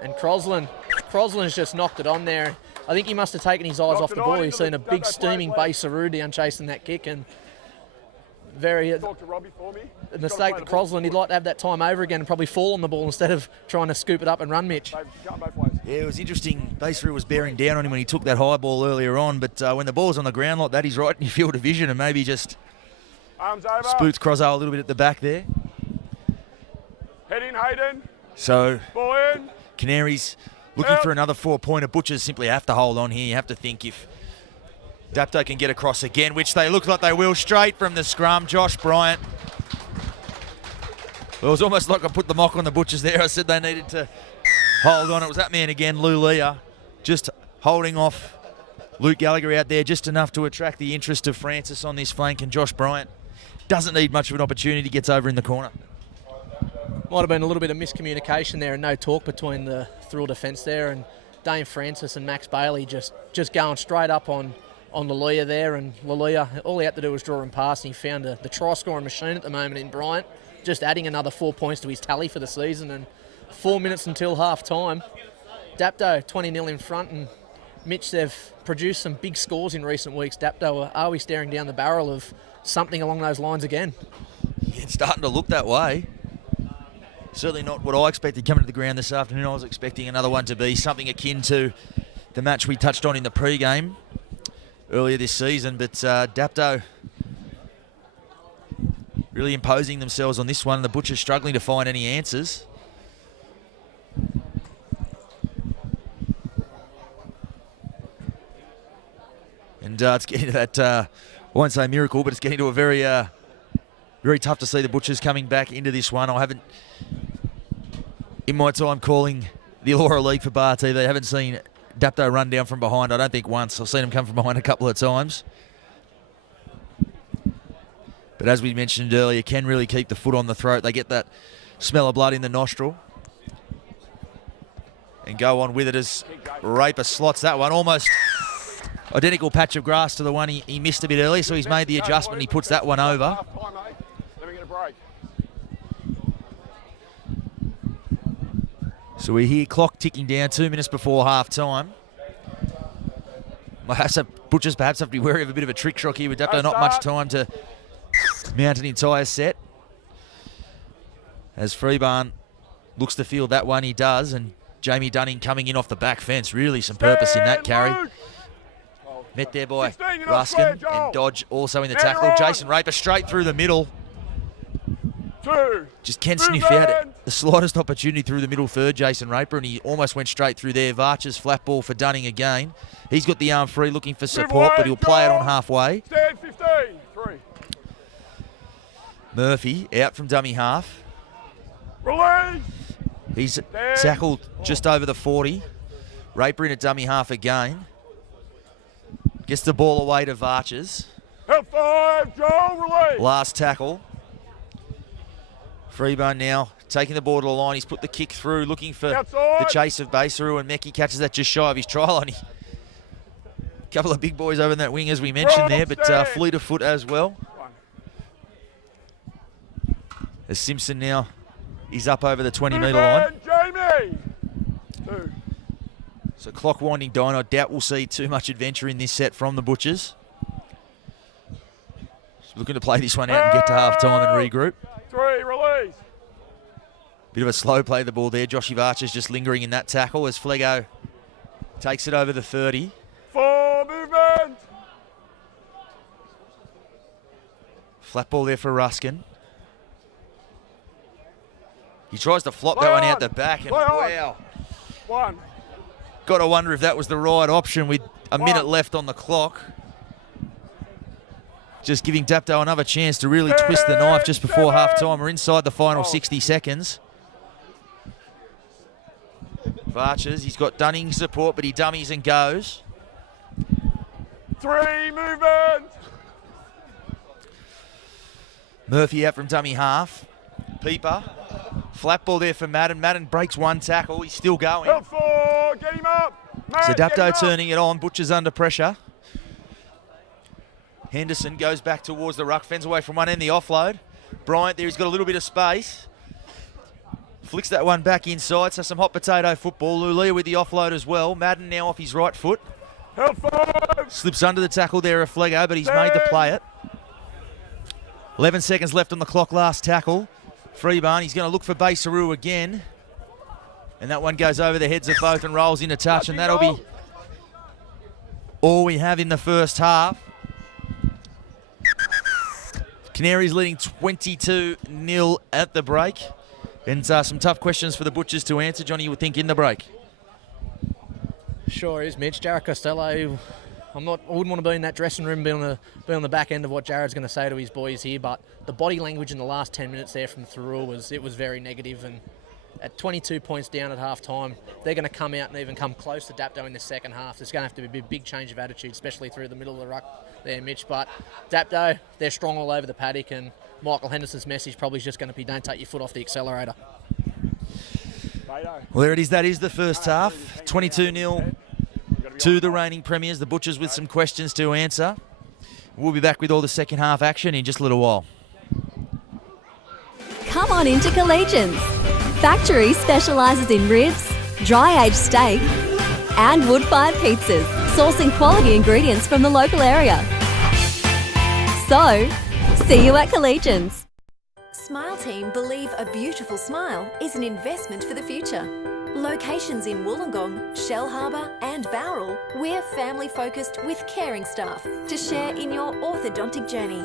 And Crosland's just knocked it on there. I think he must have taken his eyes Knocked off it the on ball. into He's the seen a big Dapto steaming play. Baseru down chasing that kick, and very Talk to Robbie for me. a mistake that Crosland, he'd like to have that time over again and probably fall on the ball instead of trying to scoop it up and run, Mitch. Going both ways. Yeah, it was interesting. Baseru was bearing down on him when he took that high ball earlier on, but when the ball's on the ground like that, he's right in your field of vision and maybe just Arms over. spooks Crozzo a little bit at the back there. Head in, Hayden. So Ball in. Canaries looking for another 4-pointer. Butchers simply have to hold on here. You have to think if Dapto can get across again, which they look like they will, straight from the scrum. Josh Bryant. It was almost like I put the mock on the Butchers there. I said they needed to hold on. It was that man again, Lou Leah, just holding off Luke Gallagher out there just enough to attract the interest of Francis on this flank, and Josh Bryant doesn't need much of an opportunity, gets over in the corner. Might have been a little bit of miscommunication there and no talk between the Thirroul defence there, and Dane Francis and Max Bailey just going straight up on Lalia there, and Lalia, all he had to do was draw him past, and he found the try-scoring machine at the moment in Bryant, just adding another 4 points to his tally for the season, and 4 minutes until half-time. Dapto 20-0 in front, and Mitch, they've produced some big scores in recent weeks. Dapto, are we staring down the barrel of something along those lines again? Yeah, it's starting to look that way. Certainly not what I expected coming to the ground this afternoon. I was expecting another one to be something akin to the match we touched on in the pre-game earlier this season, but Dapto really imposing themselves on this one. The Butchers struggling to find any answers. And it's getting to that, I won't say miracle, but it's getting to a very, very tough to see the Butchers coming back into this one. I haven't, in my time calling the Allura League for Bar TV, I haven't seen Dapto run down from behind, I don't think once. I've seen him come from behind a couple of times. But as we mentioned earlier, can really keep the foot on the throat. They get that smell of blood in the nostril and go on with it as Raper slots that one. Almost identical patch of grass to the one he missed a bit earlier, so he's made the adjustment. He puts that one over. So we hear clock ticking down, 2 minutes before half-time. Butchers perhaps have to be wary of a bit of a trick shot here with Dapto. Not much time to mount an entire set. As Freebarn looks to field that one, he does. And Jamie Dunning coming in off the back fence. Really some purpose in that carry. Met there by Ruskin and Dodge also in the tackle. Jason Raper straight through the middle. Just can't sniff out the slightest opportunity through the middle third, Jason Raper, and he almost went straight through there. Varch's flat ball for Dunning again. He's got the arm free looking for support, but he'll play it on halfway. Stand 15, 3. Murphy out from dummy half. Release. He's tackled just over the 40. Raper in at dummy half again. Gets the ball away to Varch's. Help 5, Joe, release. Last tackle. Freeburn now taking the ball to the line. He's put the kick through, looking for the chase of Thirroul, and Meckie catches that just shy of his try line. A couple of big boys over in that wing, as we mentioned there, but fleet of foot as well. As Simpson now is up over the 20-metre line. Jamie. 2. So clock winding down. I doubt we'll see too much adventure in this set from the Butchers. Just looking to play this one out and get to half-time and regroup. 3, release. Bit of a slow play of the ball there. Joshy Varcher's just lingering in that tackle as Flego takes it over the 30. 4, movement. Flat ball there for Ruskin. He tries to flop that one out the back, and wow. 1. Got to wonder if that was the right option with a minute left on the clock. Just giving Dapto another chance to really twist the knife just before half-time. We're inside the final 60 seconds. Varchers, he's got Dunning's support, but he dummies and goes. 3, movement. Murphy out from dummy half. Peeper. Flat ball there for Madden. Madden breaks one tackle. He's still going. Help 4, get him up. Matt, So Dapto turning it on. Butchers under pressure. Henderson goes back towards the ruck, fends away from one end, the offload. Bryant there, he's got a little bit of space. Flicks that one back inside, so some hot potato football. Lulia with the offload as well. Madden now off his right foot. Help 5. Slips under the tackle there of Flego, but he's made to play it. 11 seconds left on the clock, last tackle. Freeburn, he's going to look for Thirroul again. And that one goes over the heads of both and rolls into touch, and that'll be all we have in the first half. Canaries leading 22-0 at the break. And some tough questions for the Butchers to answer, Johnny, you would think, in the break. Sure is, Mitch. Jared Costello, I wouldn't want to be in that dressing room, be on the back end of what Jared's going to say to his boys here, but the body language in the last 10 minutes there from Thirroul was very negative, and at 22 points down at half-time, they're going to come out and even come close to Dapto in the second half. There's going to have to be a big change of attitude, especially through the middle of the ruck there, Mitch. But Dapto, they're strong all over the paddock, and Michael Henderson's message probably is just going to be don't take your foot off the accelerator. Well, there it is. That is the first half. 22-0 to the reigning premiers. The Butchers with some questions to answer. We'll be back with all the second half action in just a little while. Come on into Collegians. Factory specialises in ribs, dry-aged steak and wood-fired pizzas, sourcing quality ingredients from the local area. So, see you at Collegians. Smile Team believe a beautiful smile is an investment for the future. Locations in Wollongong, Shellharbour and Thirroul, we're family-focused with caring staff to share in your orthodontic journey.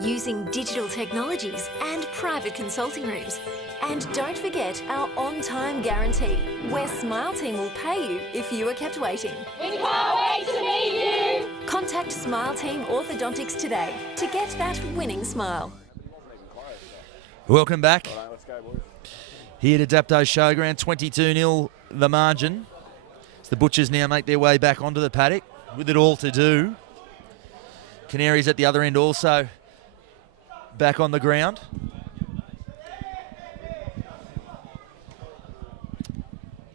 Using digital technologies and private consulting rooms. And don't forget our on-time guarantee, where Smile Team will pay you if you are kept waiting. We can't wait to meet you. Contact Smile Team Orthodontics today to get that winning smile. Welcome back. Here to Dapto Showground, 22-0 the margin. As the Butchers now make their way back onto the paddock with it all to do. Canaries at the other end also back on the ground.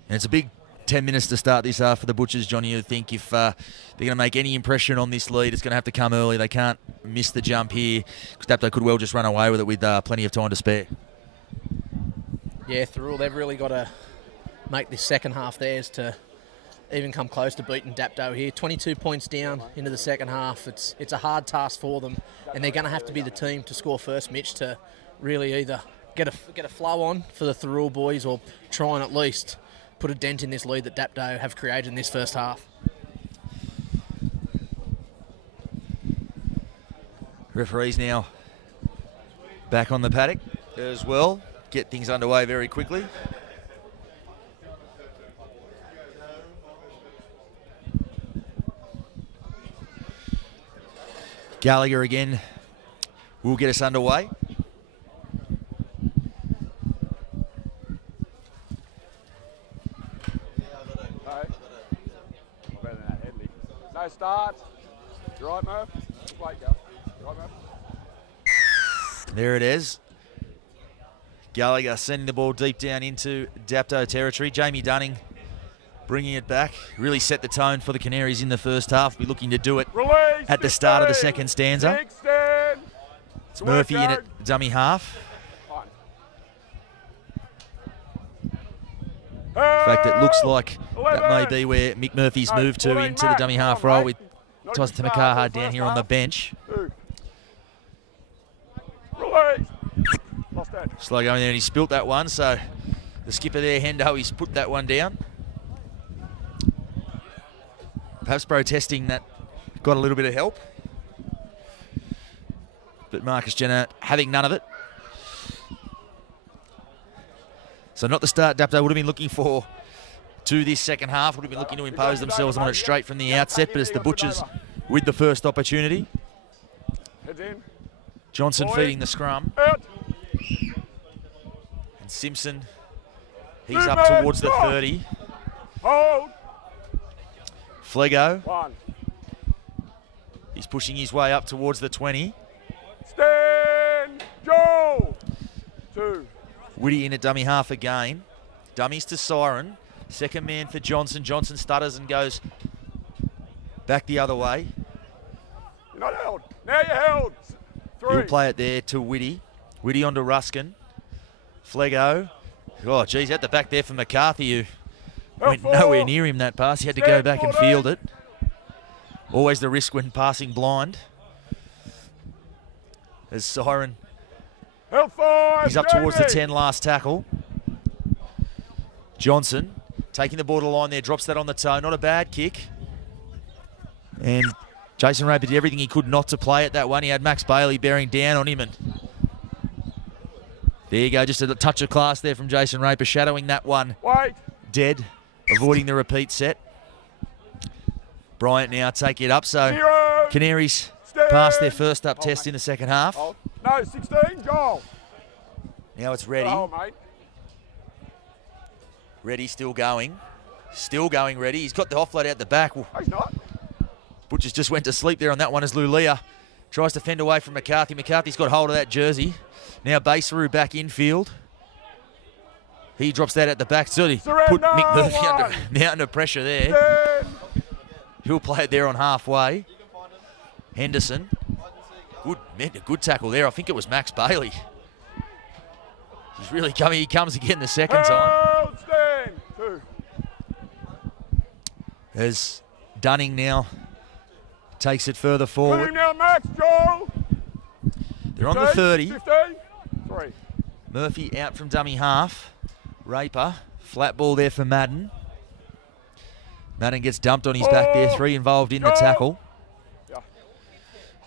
And it's a big 10 minutes to start this half for the Butchers, Johnny. You think if they're going to make any impression on this lead, it's going to have to come early. They can't miss the jump here, because Dapto could well just run away with it with plenty of time to spare. Yeah, Thirroul, they've really got to make this second half theirs to even come close to beating Dapto here. 22 points down into the second half. It's a hard task for them, and they're going to have to be the team to score first, Mitch, to really either get a flow on for the Thirroul boys or try and at least put a dent in this lead that Dapto have created in this first half. Referees now back on the paddock as well. Get things underway very quickly. Gallagher again will get us underway. No start. You right, Murph? Wait, go. You right, Murph? There it is. Gallagher sending the ball deep down into Dapto territory. Jamie Dunning bringing it back. Really set the tone for the Canaries in the first half. Be looking to do it Release, at the start of the second stanza. It's Come on, Murphy in Joe. at dummy half. Fine. In fact, it looks like that may 11. be where Mick Murphy's No, moved to 14, into the Matt. dummy Come half on, role mate. with Not Tyson good start Tamakaha for down first here on the half. bench. Two. Release. Lost that. Slow going there, and he spilt that one, so the skipper there, Hendo, he's put that one down. Perhaps protesting that got a little bit of help. But Marcus Jenner having none of it. So not the start Dapto would have been looking for to this second half. Would have been looking to impose themselves on it straight from the outset, but it's the Butchers with the first opportunity. Heads in. Johnson feeding the scrum. Out. And Simpson, he's up towards the 30. Hold. Flego, One. he's pushing his way up towards the 20. Stand. Joe. Two. Whitty in at dummy half again. Dummies to Siren. Second man for Johnson. Johnson stutters and goes back the other way. You're not held. Now you're held. Three. He'll play it there to Whitty. Whitty onto Ruskin. Flego. Oh, geez, at the back there for McCarthy, who went nowhere near him that pass. He had to go back and field it. Always the risk when passing blind. As Siren, Held five. he's up towards the Jamie. 10 last tackle. Johnson taking the ball to the line there, drops that on the toe. Not a bad kick. And Jason Raper did everything he could not to play it that one. He had Max Bailey bearing down on him, and there you go, just a touch of class there from Jason Raper, shadowing that one Wait. dead, avoiding the repeat set. Bryant now taking it up, so Zero. Canaries Stand. passed their first up test in the second half. Hold. No, 16. Joel. Now it's Ready. Hold, mate. Ready still going. Still going Ready. He's got the offload out the back. No, he's not. Butchers just went to sleep there on that one as Lulia tries to fend away from McCarthy. McCarthy's got hold of that jersey. Now Baseru back infield. He drops that at the back. Certainly Surrender, put Mick Murphy one. under a mountain of pressure there. Stand. He'll play it there on halfway. Henderson. Good tackle there. I think it was Max Bailey. He's really coming. He comes again the second time. Held, stand. 2. As Dunning now takes it further Put forward. him now, Max, Joel. They're on the 30. 15. 3. Murphy out from dummy half. Raper. Flat ball there for Madden. Madden gets dumped on his back there. 3 involved in the tackle. Yeah.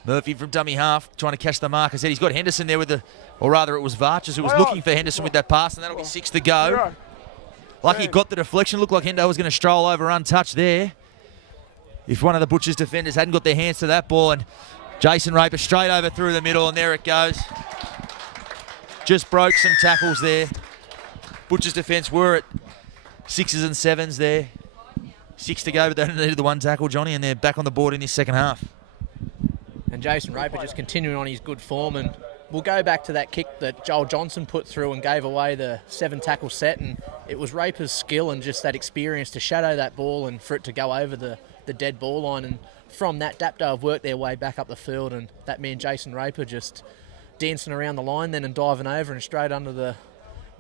Murphy from dummy half, trying to catch the mark. I said he's got Henderson there with the, or rather it was Varchas who was looking for Henderson with that pass, and that'll be 6 to go. 0. Lucky got the deflection. Looked like Hendo was going to stroll over untouched there. If one of the Butchers defenders hadn't got their hands to that ball, and Jason Raper straight over through the middle, and there it goes. Just broke some tackles there. Butchers defence were at 6s and 7s there. 6 to go, but they only needed the 1 tackle, Johnny, and they're back on the board in this second half. And Jason Raper just continuing on his good form, and we'll go back to that kick that Joel Johnson put through and gave away the 7 tackle set, and it was Raper's skill and just that experience to shadow that ball and for it to go over the dead ball line, and from that Dapto have worked their way back up the field, and that man Jason Raper just dancing around the line then and diving over and straight under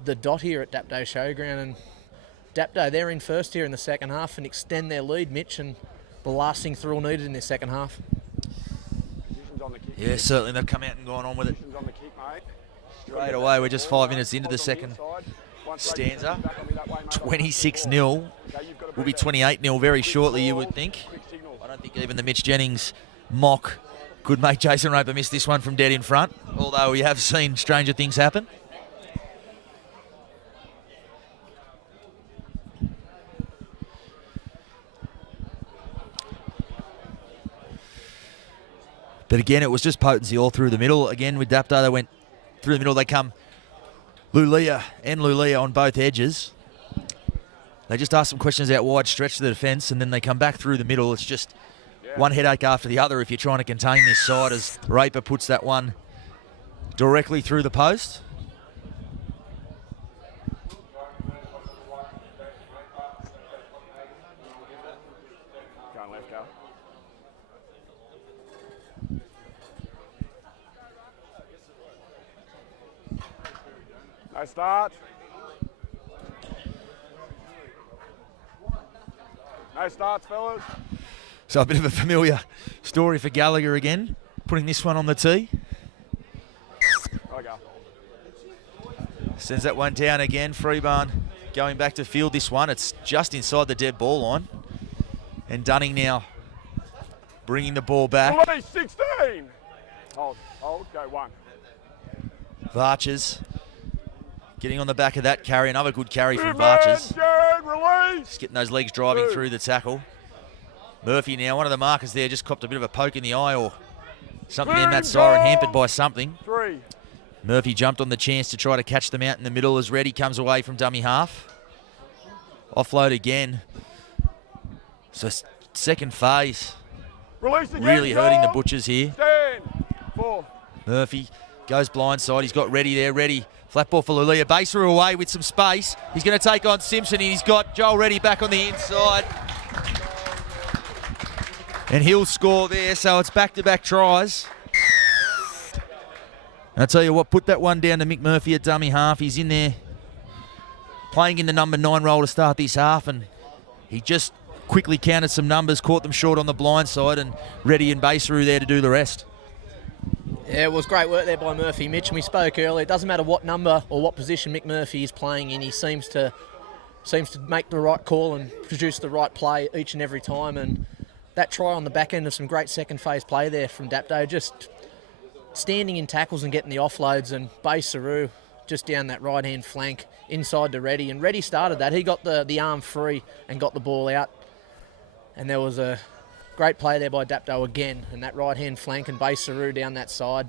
the dot here at Dapto Showground. And Dapto, they're in first here in the second half and extend their lead, Mitch, and the last thing Thirroul needed in their second half. Yeah, certainly they've come out and gone on with it On the kick, mate. straight away. We're just 5 minutes into the second stanza. 26-0. Will be 28-0 very shortly, you would think. I don't think even the Mitch Jennings mock could make Jason Raper miss this one from dead in front, although we have seen stranger things happen. But again, it was just potency all through the middle. Again, with Dapto, they went through the middle. They come Lulia on both edges. They just ask some questions out wide, stretch to the defence, and then they come back through the middle. It's just one headache after the other if you're trying to contain this side, as Raper puts that one directly through the post. Going left, go. No start. No starts, fellas. So a bit of a familiar story for Gallagher again, putting this one on the tee. I go. Sends that one down again. Freebarn going back to field this one. It's just inside the dead ball line. And Dunning now bringing the ball back. Release 16. Hold, go 1. Varchas getting on the back of that carry. Another good carry from Good man, Varchas. Jared, release. Just getting those legs driving through the tackle. Murphy now, one of the markers there, just copped a bit of a poke in the eye or something in that siren, hampered by something. 3. Murphy jumped on the chance to try to catch them out in the middle as Reddy comes away from dummy half. Offload again. So second phase. Release again, Really hurting the Joel. Butchers here. Stand. 4. Murphy goes blindside. He's got Reddy there. Reddy, flat ball for Lulia. Baser away with some space. He's going to take on Simpson. And he's got Joel Reddy back on the inside. And he'll score there. So it's back-to-back tries. And I tell you what, put that one down to Mick Murphy at dummy half. He's in there playing in the number 9 role to start this half. And he just quickly counted some numbers, caught them short on the blind side, and Reddy and Baseru there to do the rest. Yeah, it was great work there by Murphy, Mitch, and we spoke earlier. It doesn't matter what number or what position Mick Murphy is playing in, he seems to make the right call and produce the right play each and every time. And that try on the back end of some great second phase play there from Dapto, just standing in tackles and getting the offloads, and Baseru just down that right-hand flank inside to Reddy. And Reddy started that. He got the arm free and got the ball out. And there was a great play there by Dapto again, and that right-hand flank and Baseru down that side.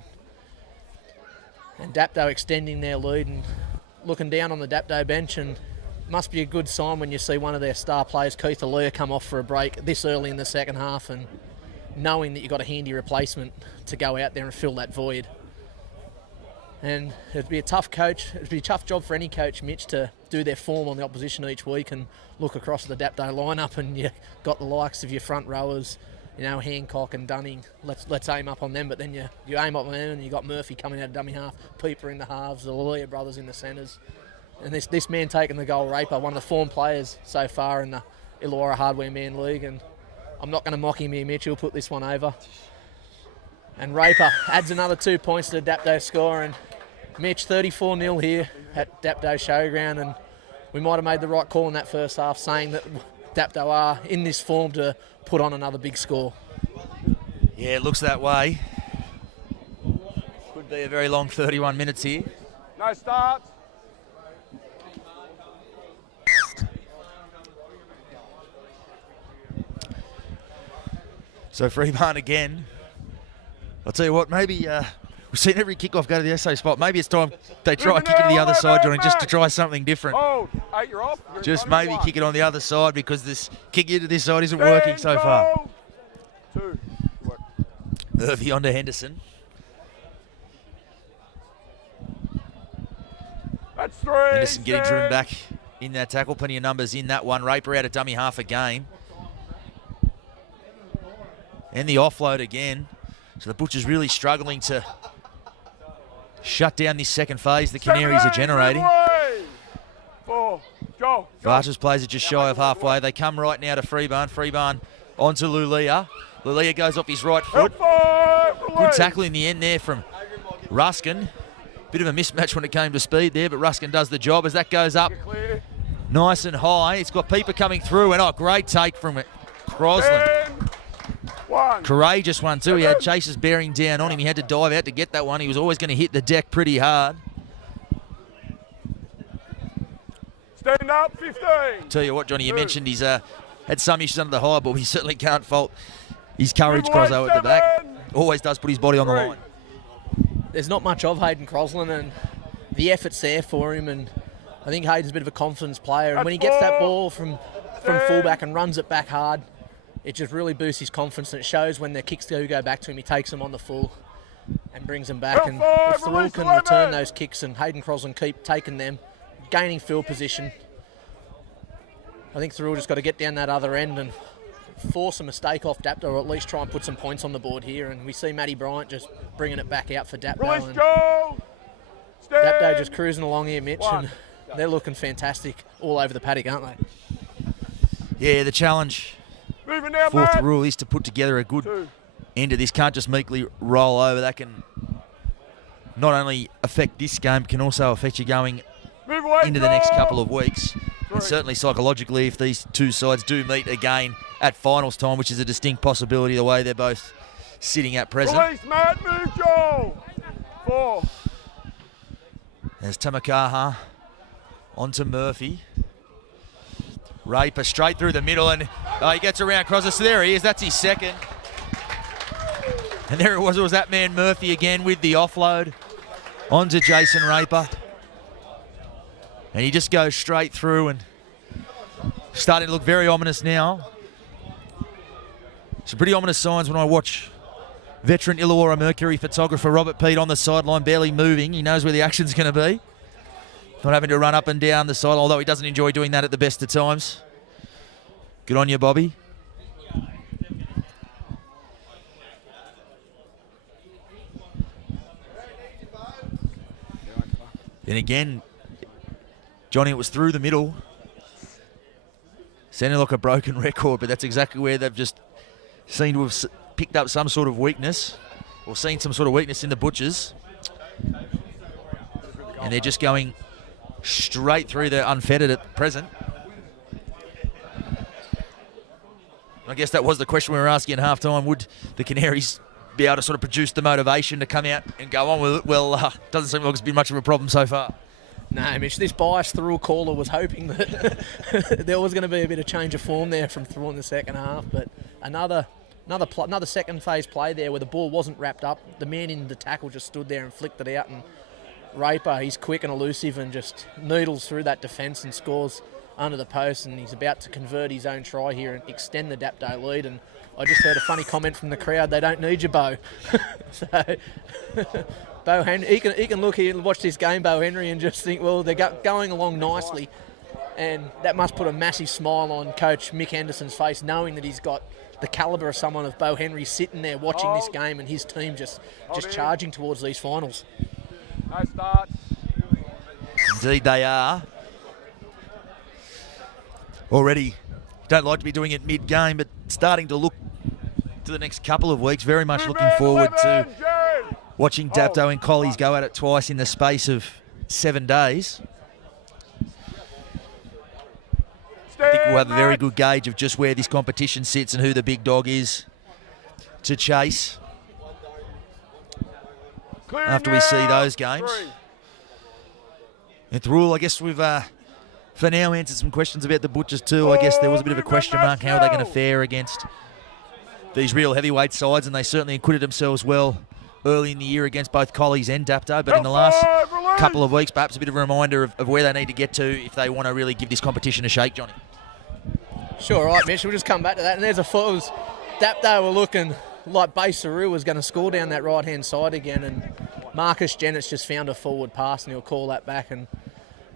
And Dapto extending their lead and looking down on the Dapto bench, and must be a good sign when you see one of their star players, Keith Aaliyah, come off for a break this early in the second half, and knowing that you've got a handy replacement to go out there and fill that void. And it'd be a tough job for any coach, Mitch, to do their form on the opposition each week and look across the Dapto lineup, and you got the likes of your front rowers, Hancock and Dunning. Let's aim up on them, but then you aim up on them and you got Murphy coming out of dummy half, Peeper in the halves, the Lalia brothers in the centres, and this man taking the goal, Raper, one of the form players so far in the Illawarra Hardware Man League, and I'm not going to mock him here, Mitch. He'll put this one over. And Raper adds another 2 points to the Dapto score, and Mitch, 34-0 here at Dapto Showground, and we might have made the right call in that first half, saying that Dapto are in this form to put on another big score. Yeah, it looks that way. Could be a very long 31 minutes here. No start. So Freeman again. I'll tell you what, maybe we've seen every kickoff go to the SO spot. Maybe it's time they try kick it to the other side, Johnny, just to try something different. Hold. 8, you're off. You're Just in front of maybe one. kick it on the other side, because this kick into this side isn't working so far. 2. Work. Murphy onto Henderson. That's 3. Henderson getting stand. driven back in that tackle. Plenty of numbers in that one. Raper out of dummy half a game. And the offload again. So the Butchers really struggling to shut down this second phase the Canaries are generating. 4. Go. Vartas plays it just shy of halfway. They come right now to Freeman. Freeman onto Lulia. Lulia goes off his right foot. Good tackle in the end there from Ruskin. Bit of a mismatch when it came to speed there, but Ruskin does the job as that goes up Clear. nice and high. It's got Peeper coming through, and great take from Crosland. 1. Courageous one too. He had Chasers bearing down on him. He had to dive out to get that one. He was always going to hit the deck pretty hard. Stand up. 15. Tell you what, Johnny, you 2. mentioned he's had some issues under the high ball. He certainly can't fault his courage, Crozzo, at the back. Always does put his body on the 3. line. There's not much of Hayden Crosland, and the effort's there for him, and I think Hayden's a bit of a confidence player, and when he gets that ball from fullback and runs it back hard, it just really boosts his confidence, and it shows when the kicks do go back to him, he takes them on the full and brings them back, and if Thirroul can return those kicks and Hayden Crosland keep taking them, gaining field position, I think Thirroul just got to get down that other end and force a mistake off Dapto, or at least try and put some points on the board here, and we see Matty Bryant just bringing it back out for Dapto. Release, And go. Stand. Dapto just cruising along here, Mitch, 1. and they're looking fantastic all over the paddock, aren't they? Yeah, the challenge Moving now, for Matt. Thirroul is to put together a good 2. end of this. Can't just meekly roll over. That can not only affect this game, can also affect you going Move away. into the next go. couple of weeks. And certainly psychologically, if these two sides do meet again at finals time, which is a distinct possibility the way they're both sitting at present. Release, Matt. Move, Joel. 4. There's Tamakaha onto Murphy. Raper straight through the middle, and he gets around Crosser. So there he is. That's his second. And there it was that man Murphy again with the offload onto Jason Raper. And he just goes straight through and starting to look very ominous now. Some pretty ominous signs when I watch veteran Illawarra Mercury photographer Robert Pete on the sideline, barely moving. He knows where the action's going to be. Not having to run up and down the sideline, although he doesn't enjoy doing that at the best of times. Good on you, Bobby. Then again, Johnny, it was through the middle. Sounding like a broken record, but that's exactly where they've just seemed to have picked up some sort of weakness, or seen some sort of weakness in the Butchers. And they're just going straight through. They're unfettered at present. I guess that was the question we were asking at halftime. Would the Canaries be able to sort of produce the motivation to come out and go on with it? Well, doesn't seem like it's been much of a problem so far. No, Mitch, this biased Thirroul caller was hoping that there was going to be a bit of change of form there from Thirroul in the second half, but another second phase play there where the ball wasn't wrapped up. The man in the tackle just stood there and flicked it out, and Raper, he's quick and elusive and just needles through that defence and scores under the post, and he's about to convert his own try here and extend the Dapto lead. And I just heard a funny comment from the crowd, they don't need you, Bo. So Bo Henry, he can look here and watch this game, Bo Henry, and just think, well, they're going along nicely. And that must put a massive smile on Coach Mick Henderson's face, knowing that he's got the calibre of someone of Bo Henry sitting there watching this game and his team just charging towards these finals. No start. Indeed they are. Already, don't like to be doing it mid-game, but starting to look to the next couple of weeks. Very much looking forward to watching Dapto and Collies go at it twice in the space of 7 days. I think we'll have a very good gauge of just where this competition sits and who the big dog is to chase after we see those games. And Thirroul, I guess we've for now answered some questions about the Butchers too. I guess there was a bit of a question mark. How are they going to fare against these real heavyweight sides? And they certainly acquitted themselves well early in the year against both Collies and Dapto. But in the last couple of weeks, perhaps a bit of a reminder of where they need to get to if they want to really give this competition a shake, Johnny. Sure, right, Mitch. We'll just come back to that. And there's a foot. Dapto were looking like Thirroul was going to score down that right-hand side again. And Marcus Jennett's just found a forward pass and he'll call that back. And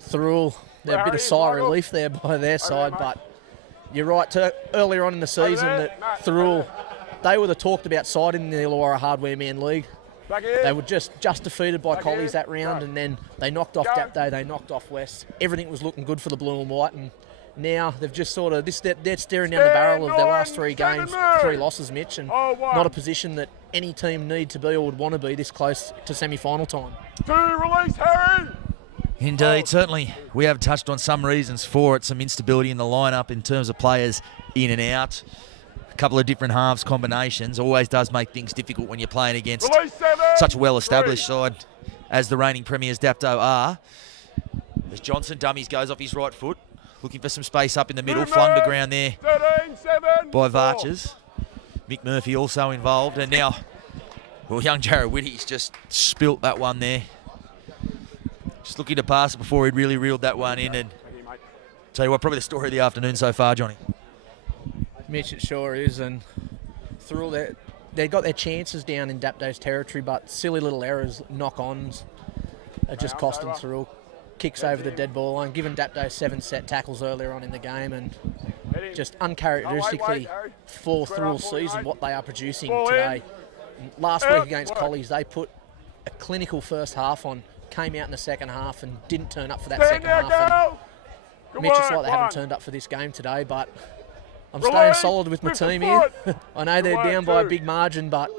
Thirroul, they're a bit of sigh of relief there by their side. But you're right, earlier on in the season that Thirroul, they were the talked about side in the Illawarra Hardware Man League. They were just defeated by Collies that round, and then they knocked off Dapto, they knocked off West. Everything was looking good for the blue and white, and now they've just sort of, they're staring down the barrel of their last 3 games, 3 losses, Mitch, and not a position that any team need to be or would want to be this close to semi-final time. 2 release, Harry! Indeed, certainly we have touched on some reasons for it, some instability in the lineup in terms of players in and out. A couple of different halves combinations always does make things difficult when you're playing against such a well-established side as the reigning premiers Dapto are. As Johnson dummies goes off his right foot, looking for some space up in the middle, flung to ground there by Varches. Mick Murphy also involved, and now, well, young Jared Whitty's just spilt that one there. Just looking to pass it before he'd really reeled that one in, and tell you what, probably the story of the afternoon so far, Johnny. Mitch, it sure is, and Thirroul, they got their chances down in Dapto's territory, but silly little errors, knock-ons, are just costing Thirroul. Kicks over the dead ball line, given Dapto 7 set tackles earlier on in the game, and just uncharacteristically for Thirroul's season what they are producing today. Last week against Collies, they put a clinical first half on, came out in the second half and didn't turn up for that second half. And Mitch, it's like they haven't turned up for this game today, but I'm staying solid with my team here. I know they're down by a big margin, but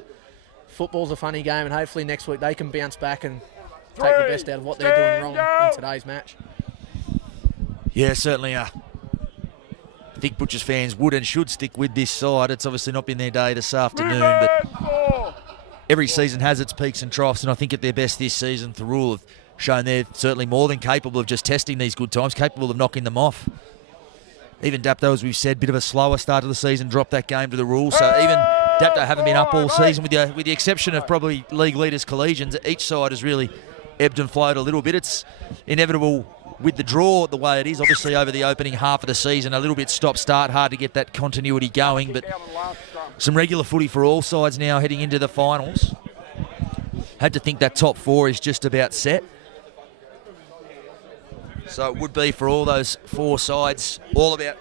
football's a funny game, and hopefully next week they can bounce back and take the best out of what they're doing wrong in today's match. Yeah, certainly. I think Butchers fans would and should stick with this side. It's obviously not been their day this afternoon, but every season has its peaks and troughs, and I think at their best this season, Thirroul have shown they're certainly more than capable of just testing these good times, capable of knocking them off. Even Dapto, as we've said, bit of a slower start to the season, dropped that game to the rules. So even Dapto haven't been up all season, with the exception of probably league leaders Collegians. Each side has really ebbed and flowed a little bit. It's inevitable with the draw the way it is, obviously over the opening half of the season, a little bit stop-start, hard to get that continuity going, but some regular footy for all sides now heading into the finals. Had to think that top 4 is just about set. So it would be for all those 4 sides, all about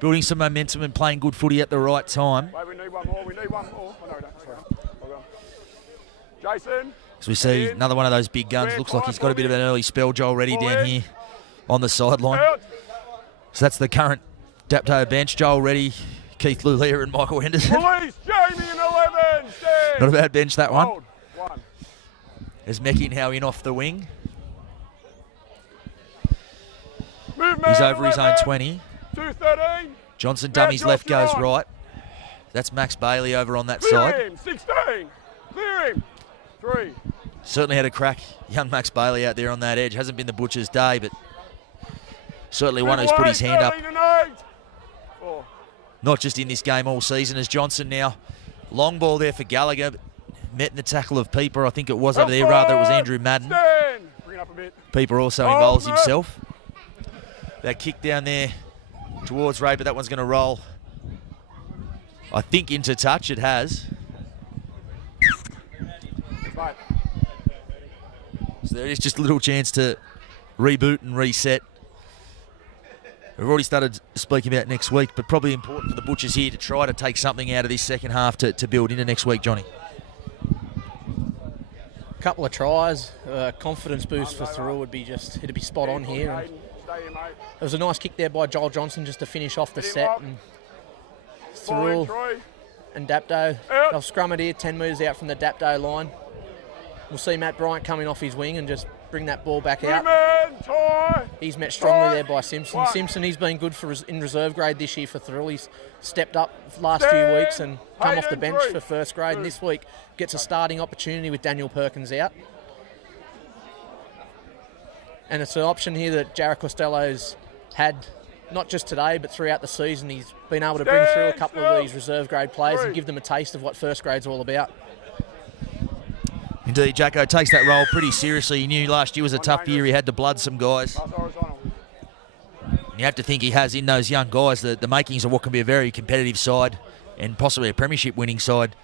building some momentum and playing good footy at the right time. Wait, we need one more. Oh, no, we don't. Sorry. Jason. As we see another one of those big guns. Looks like he's got a bit of an early spell already down here on the sideline. So that's the current Dapto bench. Joel Reddy, Keith Lulia and Michael Henderson. Release Jamie in 11. Stand. Not a bad bench, that one. Hold. 1. There's Mecky now in off the wing. Movement. He's over his own 20. 2-13. Johnson dummies left, goes right. That's Max Bailey over on that Clear side. him. 16. Clear him. 3. Certainly had a crack, young Max Bailey out there on that edge. Hasn't been the Butcher's day, but certainly one who's put his hand up. 4. Not just in this game all season, as Johnson now. Long ball there for Gallagher. Met in the tackle of Pieper. I think it was over there, rather it was Andrew Madden. Stand. Bring it up a bit. Pieper also involves himself. That kick down there towards Ray, but that one's going to roll, I think, into touch. It has. Right. So there is just a little chance to reboot and reset. We've already started speaking about next week, but probably important for the Butchers here to try to take something out of this second half to build into next week, Johnny. A couple of tries, confidence boost for Thirroul would be it'd be spot on here. And there was a nice kick there by Joel Johnson just to finish off the set. And Thirroul and Dapto, they'll scrum it here 10 metres out from the Dapto line. We'll see Matt Bryant coming off his wing and just bring that ball back out. He's met strongly there by Simpson. Simpson, he's been good in reserve grade this year for Thirroul. He's stepped up the last few weeks and come off the bench for first grade, and this week gets a starting opportunity with Daniel Perkins out. And it's an option here that Jared Costello's had not just today but throughout the season. He's been able to bring through a couple of these reserve grade players and give them a taste of what first grade's all about. Indeed, Jacko takes that role pretty seriously. He knew last year was a tough year. He had to blood some guys. You have to think he has in those young guys the makings of what can be a very competitive side and possibly a premiership winning side,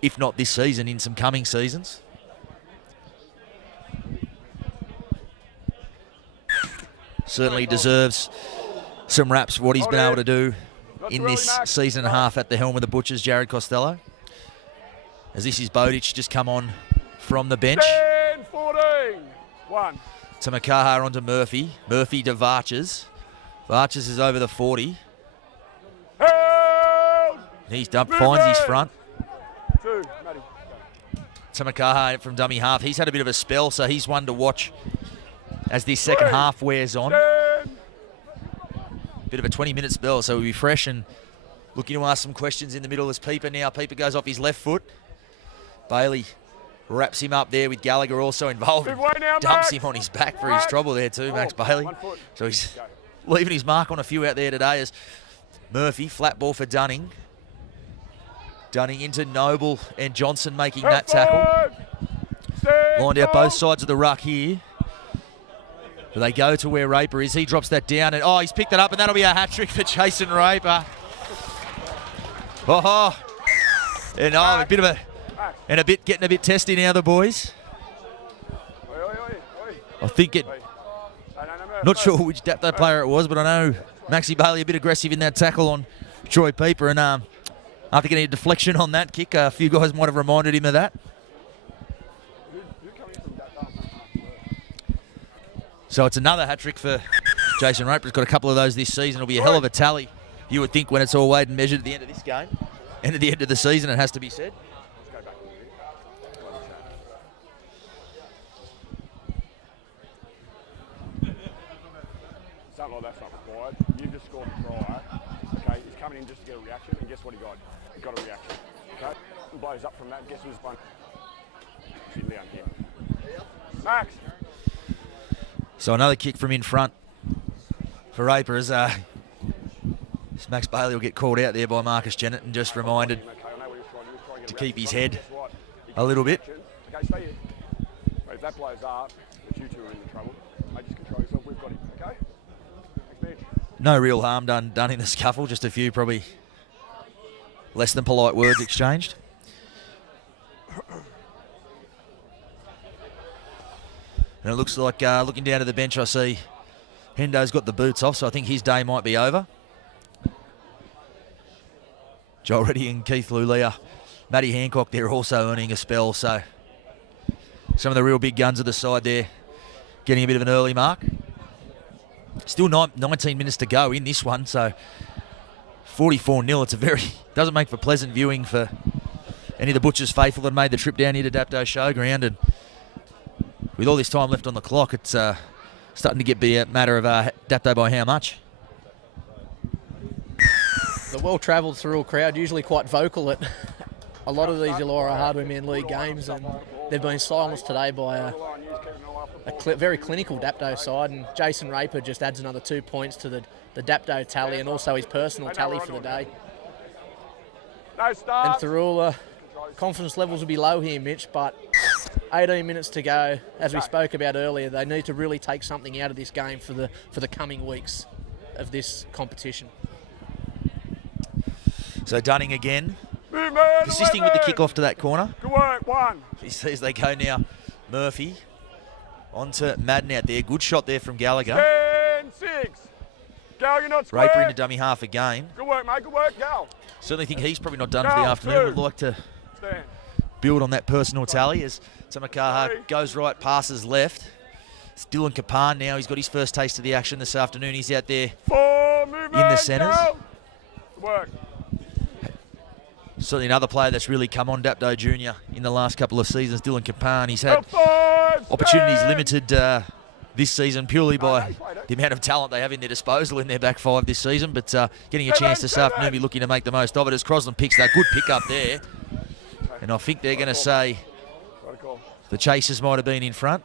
if not this season, in some coming seasons. Certainly deserves some raps for what he's been able to do in this season and a half at the helm of the Butchers, Jared Costello. As this is Bowditch just come on from the bench. 10, 14, 1. To Makaha onto Murphy. Murphy to Varches. Varches is over the 40. Held. He's dumped, finds his front. 2, Matty. To Makaha from dummy half. He's had a bit of a spell, so he's one to watch as this second half wears on. 10. Bit of a 20-minute spell, so we'll be fresh and looking to ask some questions in the middle as Peeper now. Peeper goes off his left foot. Bailey wraps him up there with Gallagher also involved. Dumps him on his back for his trouble there too, Max Bailey. So he's leaving his mark on a few out there today as Murphy, flat ball for Dunning. Dunning into Noble and Johnson making that tackle. Lined out both sides of the ruck here. But they go to where Raper is. He drops that down and he's picked it up and that'll be a hat-trick for Jason Raper. Oh, and a bit of a... And getting a bit testy now, the boys. I think not sure which Dapto player it was, but I know Maxi Bailey a bit aggressive in that tackle on Troy Peeper. And after getting a deflection on that kick, a few guys might have reminded him of that. So it's another hat-trick for Jason Raper. He's got a couple of those this season. It'll be a hell of a tally, you would think, when it's all weighed and measured at the end of this game. And at the end of the season, it has to be said. Something like that's not required. You've just scored a try. Okay, he's coming in just to get a reaction, and guess what he got? He got a reaction. Okay, and blows up from that. Guess who's one? Sitting down here. Max. So another kick from in front for Raper as Max Bailey will get called out there by Marcus Jennett and just reminded to keep his head a little bit. Okay, stay here. If that blows up, but you two are in the trouble. Mate, just control yourself. We've got him. Okay. No real harm done in the scuffle, just a few probably less than polite words exchanged. And it looks like, looking down to the bench, I see Hendo's got the boots off, so I think his day might be over. Joel Reddy and Keith Lulia, Matty Hancock, they're also earning a spell, so some of the real big guns of the side there getting a bit of an early mark. Still 19 minutes to go in this one, so 44-0. It's doesn't make for pleasant viewing for any of the Butchers faithful that made the trip down here to Dapto Showground. And with all this time left on the clock, it's starting to be a matter of Dapto by how much. The well-travelled Thirroul crowd, usually quite vocal at a lot of these Illawarra Hardware Men League games, and they've been silenced today by a very clinical Dapto side, and Jason Raper just adds another 2 points to the Dapto tally and also his personal tally for the day. And Thirroul, confidence levels will be low here, Mitch, but 18 minutes to go. As we spoke about earlier, they need to really take something out of this game for the coming weeks of this competition. So Dunning again, persisting with the kick off to that corner. Good work, 1. He sees they go now. Murphy On to Madden out there. Good shot there from Gallagher. 10-6. Gallagher not square. Raper into dummy half again. Good work, mate. Good work. Gal. Certainly think he's probably not done for the Gal, afternoon. 2. Would like to Stand. build on that personal tally as Tamakaha 3. goes right, passes left. It's Dylan Kapan now. He's got his first taste of the action this afternoon. He's out there 4. Movement. in the centres. Gal. Good work. Certainly another player that's really come on Dapto Junior in the last couple of seasons, Dylan Kapan. He's had 5. opportunities stand. limited this season purely by the amount of talent they have in their disposal in their back five this season, but getting a chance this afternoon, be looking to make the most of it as Crosland picks that good pick up there. And I think they're going to say Right call. the chasers might have been in front.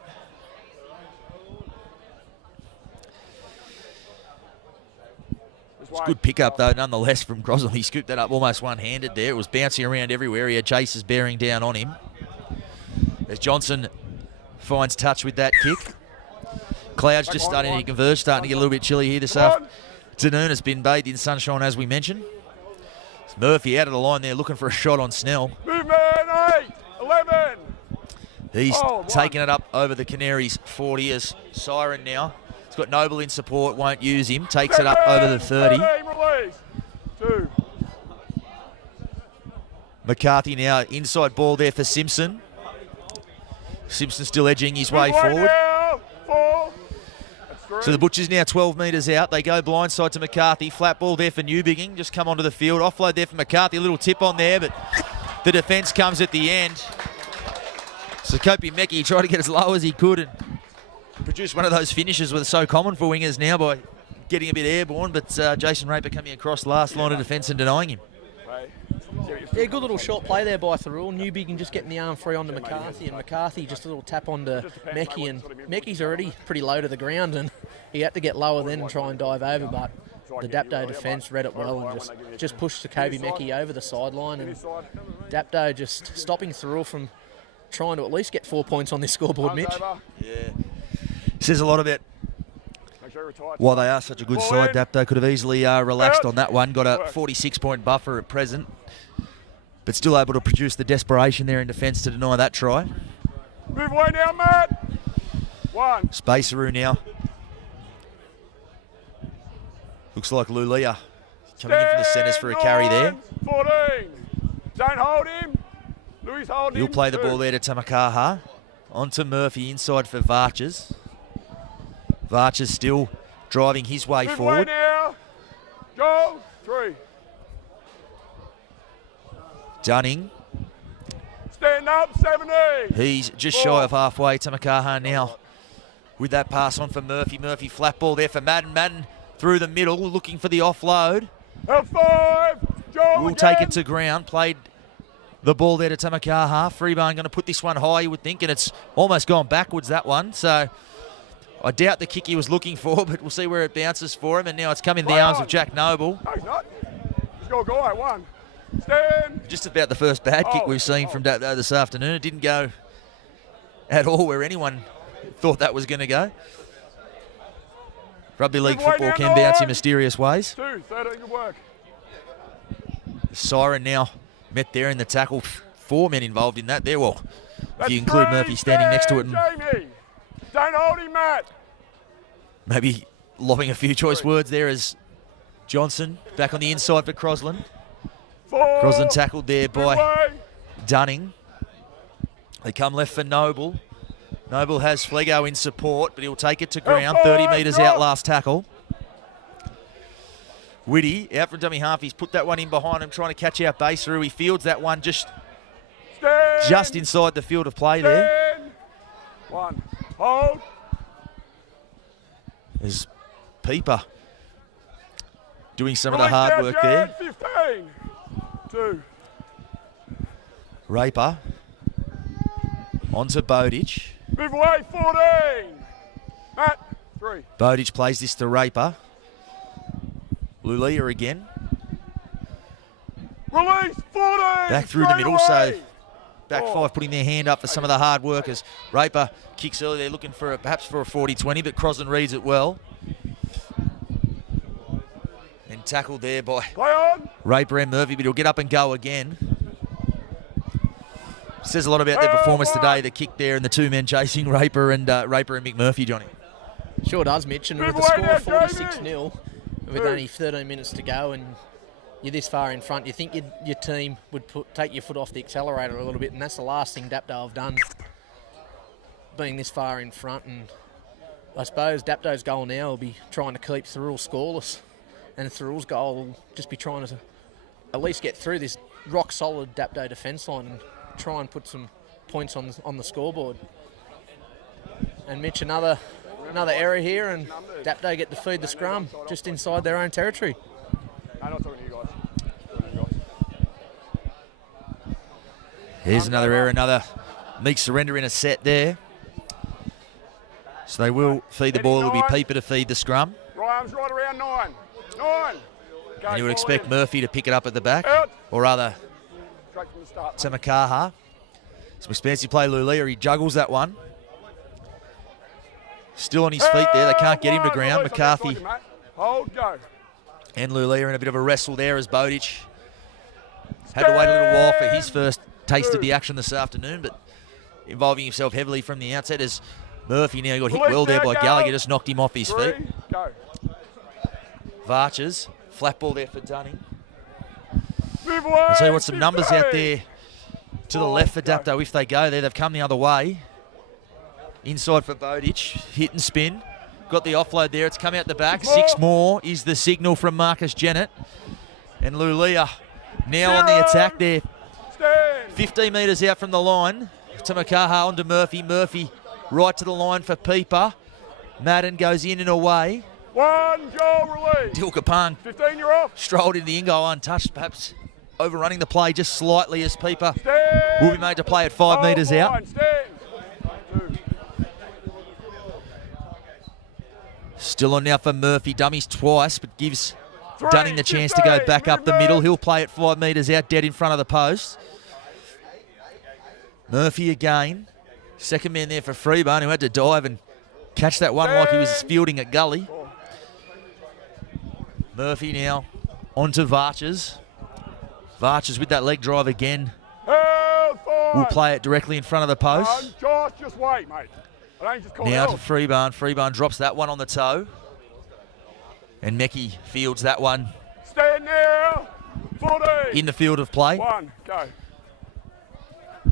It's a good pickup, though, nonetheless, from Crosland. He scooped that up almost one-handed there. It was bouncing around everywhere. He had chasers bearing down on him. As Johnson finds touch with that kick. Clouds just starting to converge, starting to get a little bit chilly here this afternoon. It's been bathed in sunshine, as we mentioned. It's Murphy out of the line there, looking for a shot on Snell. Movement. 8. 11. He's taken it up over the Canaries 40 as Siren now. He's got Noble in support, won't use him. Takes it up over the 30. 13, release. 2. McCarthy now, inside ball there for Simpson. Simpson still edging his way Move forward. now. 4. That's 3. So the Butchers now 12 metres out. They go blindside to McCarthy. Flat ball there for Newbigging. Just come onto the field. Offload there for McCarthy. A little tip on there, but the defence comes at the end. So Kopi Mecki tried to get as low as he could and produce one of those finishes that are so common for wingers now by getting a bit airborne, but Jason Raper coming across last line of defence and denying him. Yeah, good little short play there by Thirroul. Newbiggin just getting the arm free onto McCarthy, and McCarthy just a little tap onto Mecki, and Mecki's already pretty low to the ground, and he had to get lower then and try and dive over, but the Dapto defence read it well and just pushed Kobe Mecki over the sideline, and Dapto just stopping Thirroul from trying to at least get 4 points on this scoreboard, Mitch. Yeah. Says a lot about why they are such a good side. Dapto could have easily relaxed on that one. Got a 46-point buffer at present, but still able to produce the desperation there in defence to deny that try. Move away now, Matt. 1. Spaceroo now. Looks like Lulia coming in from the centres for a carry there. 14. Don't hold him. Louis hold him. He'll play the ball there to Tamakaha. On to Murphy inside for Varches. Varches still driving his way Move forward. away now. Go. 3. Dunning. Stand up. 17. He's just 4. shy of halfway. Tamakaha now with that pass on for Murphy. Murphy flat ball there for Madden. Madden through the middle looking for the offload. L5. Joe Will take it to ground. Played the ball there to Tamakaha. Freebarn going to put this one high, you would think, and it's almost gone backwards, that one. So I doubt the kick he was looking for, but we'll see where it bounces for him. And now it's come in the arms of Jack Noble. No, he's not. Let's go, guy. 1. Stand. Just about the first bad kick we've seen from Dapto this afternoon. It didn't go at all where anyone thought that was going to go. Rugby league football can bounce in mysterious ways. 2. 13. Good work. Siren now met there in the tackle. 4 men involved in that there. Well, if you include 3. Murphy standing next to it and Jamie. Don't hold him, Matt. maybe lobbing a few choice words there as Johnson back on the inside for Crosland. 4. Crosland tackled there by Away. Dunning. They come left for Noble. Noble has Flego in support, but he'll take it to ground. 30 metres out last tackle. Whitty out from dummy half. He's put that one in behind him, trying to catch out base through. He fields that one just inside the field of play there. 1. Hold. There's Peeper doing some of the hard work there. 15. 2. Raper onto Bowditch. Move away. 14. Matt. 3. Bowditch plays this to Raper. Lulia again. Release. 14. Back through the middle, so back 5 putting their hand up for some of the hard workers. Raper kicks early. They're looking for perhaps for a 40-20, but Crosland reads it well. And tackled there by Play on. Raper and Murphy, but he'll get up and go again. Says a lot about their performance today, the kick there and the two men chasing Raper and McMurphy, Johnny. Sure does, Mitch. And with the score of 46-0, with only 13 minutes to go and you're this far in front, you think your team would take your foot off the accelerator a little bit, and that's the last thing Dapto have done, being this far in front. And I suppose Dapto's goal now will be trying to keep Thirroul scoreless, and Thirroul's goal will just be trying to at least get through this rock-solid Dapto defence line and try and put some points on the scoreboard. And Mitch, another error here, and Dapto get to feed the scrum just inside their own territory. I'm not talking to you guys. Here's another error, another meek surrender in a set there. So they will feed the ball. It'll be Pieper to feed the scrum. Right arms right around 9. 9. Go, And you would expect in. Murphy to pick it up at the back, Out. or rather Straight from the start. Tamakaha. Some expansive play, Lulia. He juggles that one. Still on his feet there. They can't get him to ground. McCarthy Hold, go. and Lulia in a bit of a wrestle there as Bowditch had to wait a little while for his first taste of the action this afternoon, but involving himself heavily from the outset as Murphy now got hit well there by Gallagher, just knocked him off his feet. 3, go. Varchers, flat ball there for Dunning. Move away. I'll tell you what, some numbers out 15. there to the left for Dapto if they go there. They've come the other way. Inside for Bowditch, hit and spin. Got the offload there, it's come out the back. 6 more is the signal from Marcus Jennett. And Lulia now on the attack there. Stand. 15 metres out from the line. Tamakaha onto Murphy. Murphy right to the line for Pieper. Madden goes in and away. 1, Joel, release. Dilkapang 15, you're off. strolled into the in-goal untouched, perhaps overrunning the play just slightly as Pieper Stand. will be made to play at 5 metres out. Line, stand. 2. Still on now for Murphy. Dummies twice, but gives 3, Dunning the chance to go 15, back up the movement. middle. He'll play it 5 metres out, dead in front of the post. Murphy again. Second man there for Freeburn, who had to dive and catch that one like he was fielding at gully. Murphy now onto Varchers. Varchers with that leg drive again. Held, 5. Will play it directly in front of the post. Josh, just wait, mate. I don't just call Now to held. Freeburn. Freeburn drops that one on the toe. And Meckie fields that one Stand now. 40. in the field of play. 1, go.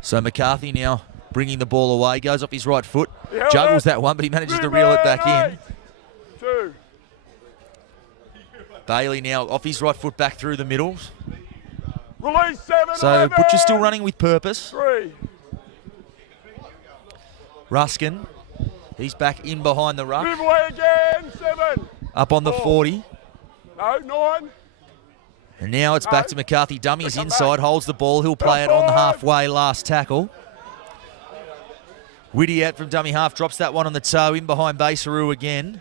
So McCarthy now bringing the ball away. Goes off his right foot. He held Juggles it. that one, but he manages to reel it back in. 2. Bailey now off his right foot back through the middle. Release 7. So 11. Butcher's still running with purpose. 3. Ruskin, he's back in behind the ruck. Move away again. 7. Up on the 40. No, 9. And now it's back to McCarthy. Dummies Come inside, back. holds the ball. He'll play it on the 5. halfway last tackle. Whitty out from dummy half, drops that one on the toe, in behind Baseroo again.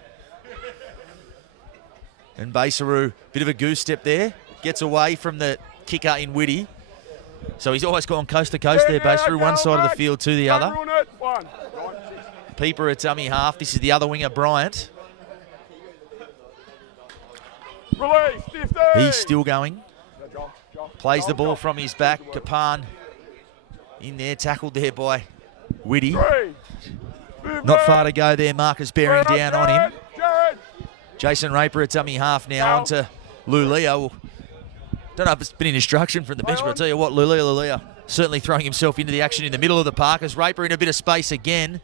And Baseroo, bit of a goose step there. Gets away from the kicker in Whitty. So he's always gone coast to coast there, Baseroo, one side of the field to the other. 1. Pieper at dummy half. This is the other winger, Bryant. Release 15. He's still going. Joel. Plays the ball from his back. Kapan in there, tackled there by Whitty. 3. Not far to go there. Marcus bearing down on him. Jared. Jason Raper at dummy half now onto Lulia. Well, don't know if it's been an instruction from the bench, but I'll tell you what, Lulia certainly throwing himself into the action in the middle of the park as Raper in a bit of space again.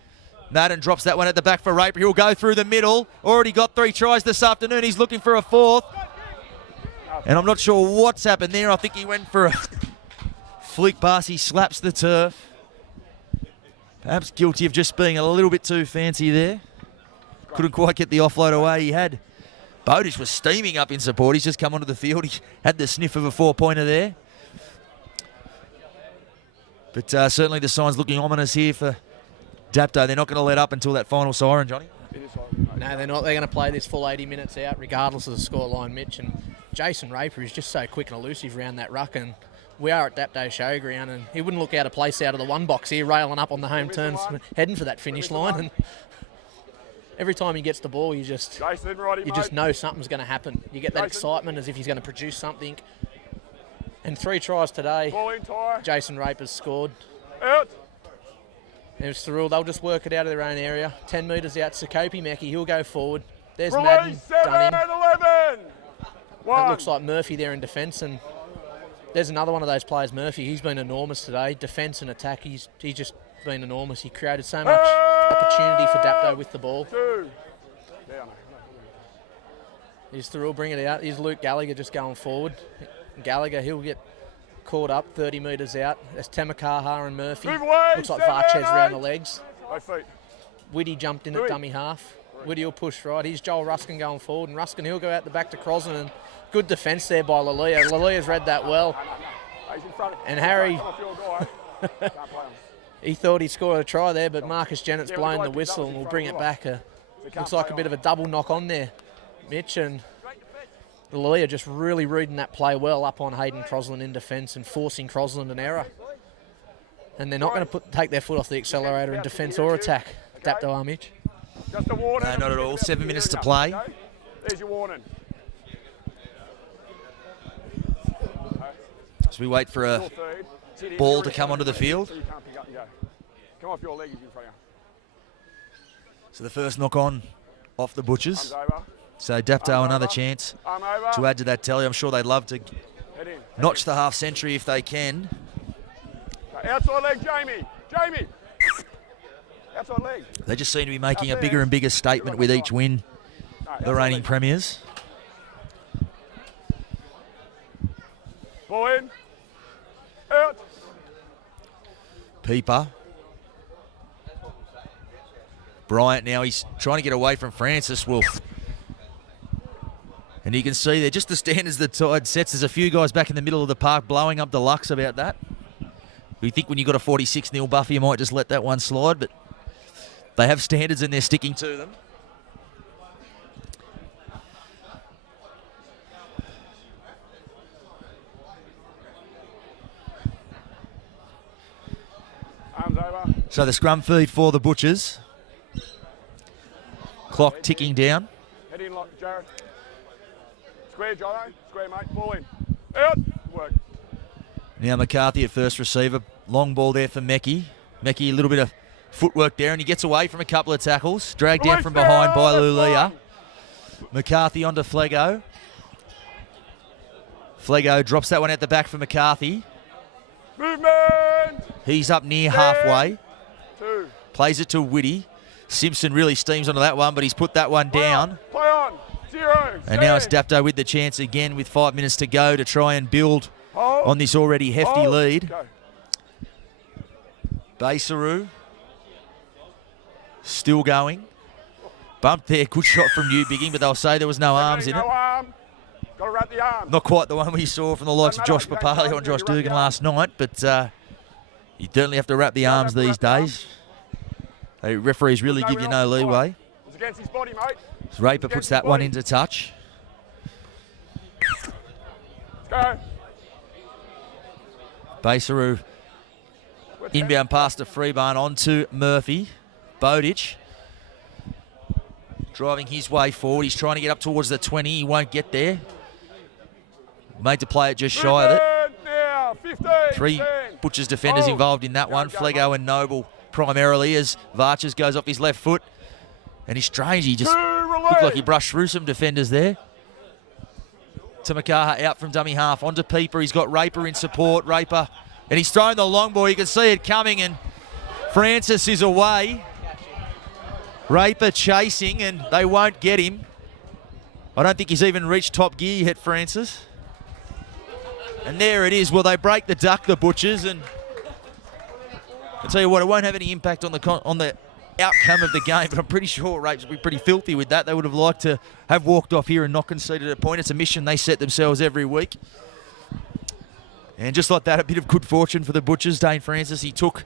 Madden drops that one at the back for Raper. He'll go through the middle. Already got 3 tries this afternoon. He's looking for a 4th. And I'm not sure what's happened there. I think he went for a flick pass. He slaps the turf. Perhaps guilty of just being a little bit too fancy there. Couldn't quite get the offload away. He had. Bowditch was steaming up in support. He's just come onto the field. He had the sniff of a 4-pointer there. But certainly the sign's looking ominous here for Dapto. They're not going to let up until that final siren, Johnny. No, they're not. They're going to play this full 80 minutes out, regardless of the scoreline, Mitch. And Jason Raper is just so quick and elusive around that ruck. And we are at Dapto Showground, and he wouldn't look out of place out of the 1 box here, railing up on the home turns, heading for that finish line. And every time he gets the ball, you just know something's going to happen. You get that excitement as if he's going to produce something. And 3 tries today, Jason Raper's scored. Out. There's Thirroul. They'll just work it out of their own area. 10 metres out, Sakopi Mecki. He'll go forward. There's Madden, Release 7 done him. and 11. That One. looks like Murphy there in defence, and there's another one of those players, Murphy. He's been enormous today. Defence and attack, he's just been enormous. He created so much opportunity for Dapto with the ball. 2. Down. Here's Thirroul, bring it out. Here's Luke Gallagher just going forward. Gallagher, he'll get caught up 30 metres out. There's Temakaha and Murphy. Move away, Looks like 7, Varchez around 8. the legs. 5 feet. Whitty jumped in at dummy half. Whitty will push right. Here's Joel Ruskin going forward, and Ruskin, he'll go out the back to Crosland, and good defence there by Lalia. Lalia's read that well. He's in front. And Harry, Come on, field goal, eh? Can't play him. he thought he'd scored a try there, but Marcus Jennett's Yeah, blown we'll the go whistle, doubles and in we'll front bring of it the back. Looks like a bit of a double knock on there, Mitch, and Lalia just really reading that play well up on Hayden Crosland in defence and forcing Crosland an error. And they're not going to take their foot off the accelerator in defence or attack. Dapto are, Mitch. Just a warning. No, not at all. 7 minutes to play. Okay? There's your warning. As we wait for a Your third. Sit in. ball You're to in come front onto the of you, field. so you can't pick up and go. Come off your leg, he's in front of So the first knock on off the you. Butchers. Arms over. So Dapto Arm another over. chance Arm over. to add to that tally. I'm sure they'd love to Head in. notch the half century if they can. Okay, outside leg, Jamie. Jamie. Outside leg. They just seem to be making a bigger and bigger statement with each win, No, the outside reigning leg. premiers. Ball in. Out. Peeper. Bryant now, he's trying to get away from Francis. Wolf. And you can see there, just the standards the Tide sets. There's a few guys back in the middle of the park blowing up deluxe about that. We think when you've got a 46-0 buffer, you might just let that one slide, but they have standards and they're sticking to them. Arms over. So the scrum feed for the Butchers. Clock ticking down. Head in, like Jared. Square, Jono. Square, mate. Ball in. Out. Work. Now McCarthy at first receiver. Long ball there for Mecki. Mecki, a little bit of footwork there, and he gets away from a couple of tackles. Dragged down from behind by Lulia. McCarthy onto Flego. Flego drops that one at the back for McCarthy. Movement. He's up near halfway. 2. Plays it to Whitty. Simpson really steams onto that one, but he's put that one down. Play on. 0. And now it's Dapto with the chance again with 5 minutes to go to try and build Hold. on this already hefty Hold. lead. Go. Basaru still going. Bump there, good shot from you, Bigging, but they'll say there was no arms in no it. arm. Got to wrap the arm. Not quite the one we saw from the likes of Josh Papali on Josh Dugan last night, but you certainly have to wrap the arms these days. Hey, referees really give you no leeway. It's against his body, mate. As Raper puts that one into touch. Let's go. Basaru inbound pass to Freebarn onto Murphy. Bowditch driving his way forward. He's trying to get up towards the 20. He won't get there. Made to play it just shy of it. Movement now. 15. 3 10. Butchers defenders Hold. involved in that one. Go, Flego and Noble primarily as Varches goes off his left foot. And he's strange. He just 2. looked like he Release. brushed through some defenders there. Tamakaha out from dummy half. Onto Peeper. He's got Raper in support. Raper. And he's thrown the long ball. You can see it coming. And Francis is away. Raper chasing. And they won't get him. I don't think he's even reached top gear yet, Francis. And there it is. Well, they break the duck, the Butchers. And I'll tell you what, it won't have any impact on the outcome of the game, but I'm pretty sure Rapes will be pretty filthy with that. They would have liked to have walked off here and not conceded a point. It's a mission they set themselves every week. And just like that, a bit of good fortune for the Butchers. Dane Francis, he took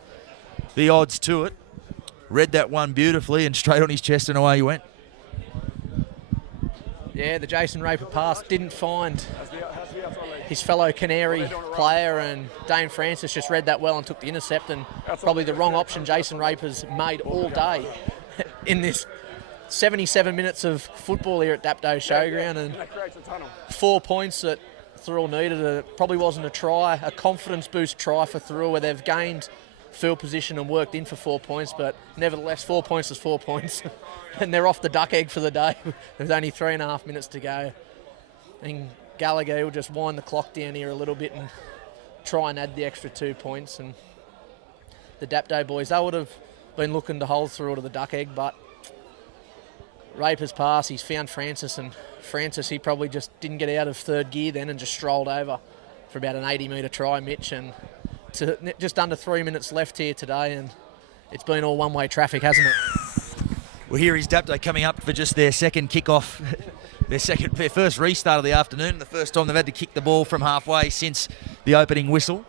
the odds to it, read that one beautifully, and straight on his chest and away he went. Yeah, the Jason Raper pass didn't find How's the outside leg? his fellow Canary player, and Dane Francis just read that well and took the intercept, and probably the wrong option Jason Raper's made all day in this 77 minutes of football here at Dapto Showground, and That creates a tunnel. 4 points that Thirroul needed. It probably wasn't a try, a confidence boost try for Thirroul, where they've gained field position and worked in for 4 points, but nevertheless 4 points is 4 points. And they're off the duck egg for the day. There's only 3.5 minutes to go. And Gallagher will just wind the clock down here a little bit and try and add the extra 2 points. And the Dapto boys, they would have been looking to hold through to the duck egg, but Raper's pass, he's found Francis, and Francis, he probably just didn't get out of third gear then and just strolled over for about an 80-metre try, Mitch, and to just under 3 minutes left here today, and it's been all one-way traffic, hasn't it? Well, here is Dapto coming up for just their second kick-off, their first restart of the afternoon, the first time they've had to kick the ball from halfway since the opening whistle.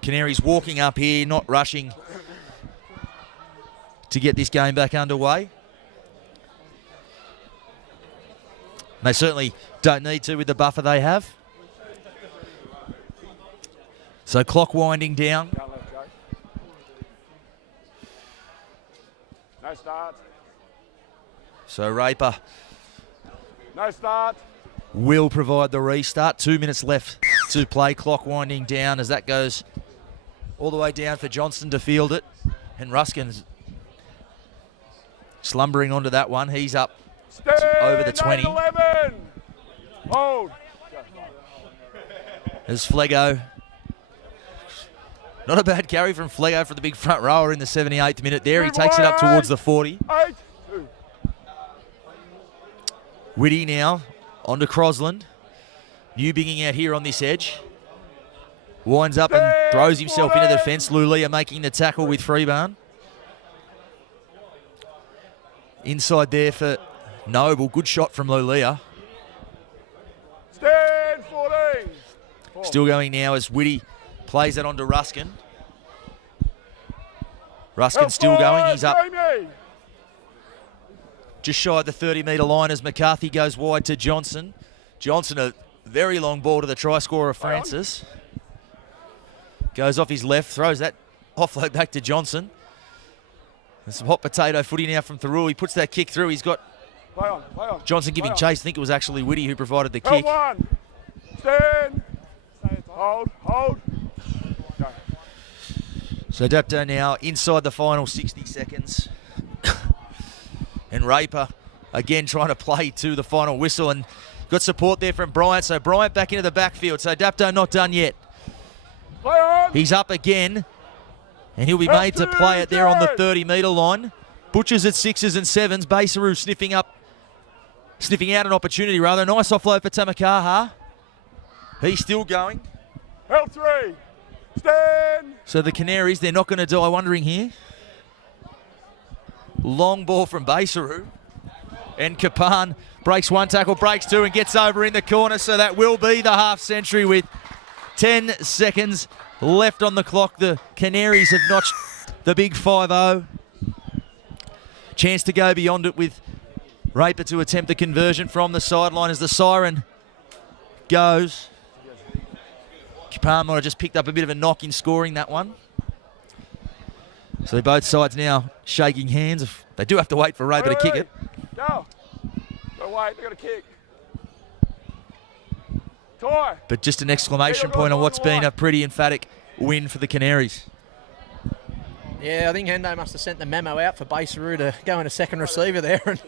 Canaries walking up here, not rushing to get this game back underway. They certainly don't need to with the buffer they have. So clock winding down. No start. So Raper No start. will provide the restart. 2 minutes left to play. Clock winding down as that goes all the way down for Johnston to field it. And Ruskin's slumbering onto that one. He's up over the 20. 11. Hold. As Flego. Not a bad carry from Flego for the big front rower in the 78th minute there. He takes it up towards the 40. 8. Whitty now onto Crosland. Newbinging out here on this edge. Winds up and throws himself into the defence. Lulia making the tackle with Freebarn. Inside there for Noble. Good shot from Lulia. Stand 14. Still going now as Whitty plays it onto Ruskin. Ruskin still going. He's up just shy of the 30-metre line as McCarthy goes wide to Johnson. Johnson, a very long ball to the try scorer, Francis. Goes off his left, throws that offload back to Johnson. There's some hot potato footy now from Thirroul. He puts that kick through. He's got Play on. Johnson giving chase. I think it was actually Whitty who provided the Help kick. one. Stand. Hold. Go. So Dapto now inside the final 60 seconds. And Raper again trying to play to the final whistle and got support there from Bryant. So Bryant back into the backfield. So Dapto not done yet. Play on. He's up again. And he'll be made to play it there on the 30-metre line. Butchers at 6s and 7s. Basaru sniffing out an opportunity rather. Nice offload for Tamakaha. He's still going. L3. Stand. So the Canaries, they're not going to die wondering here. Long ball from Basaru. And Kapan breaks one tackle, breaks two and gets over in the corner. So that will be the half century with 10 seconds left on the clock. The Canaries have notched the big 5-0. Chance to go beyond it with Raper to attempt the conversion from the sideline as the siren goes. Kapan might have just picked up a bit of a knock in scoring that one. So both sides now shaking hands. They do have to wait for Raper to kick it. Go. Go wait, they got to kick. Tie. But just an exclamation point on what's been a pretty emphatic win for the Canaries. Yeah, I think Hendo must have sent the memo out for Basaru to go in a second receiver there. And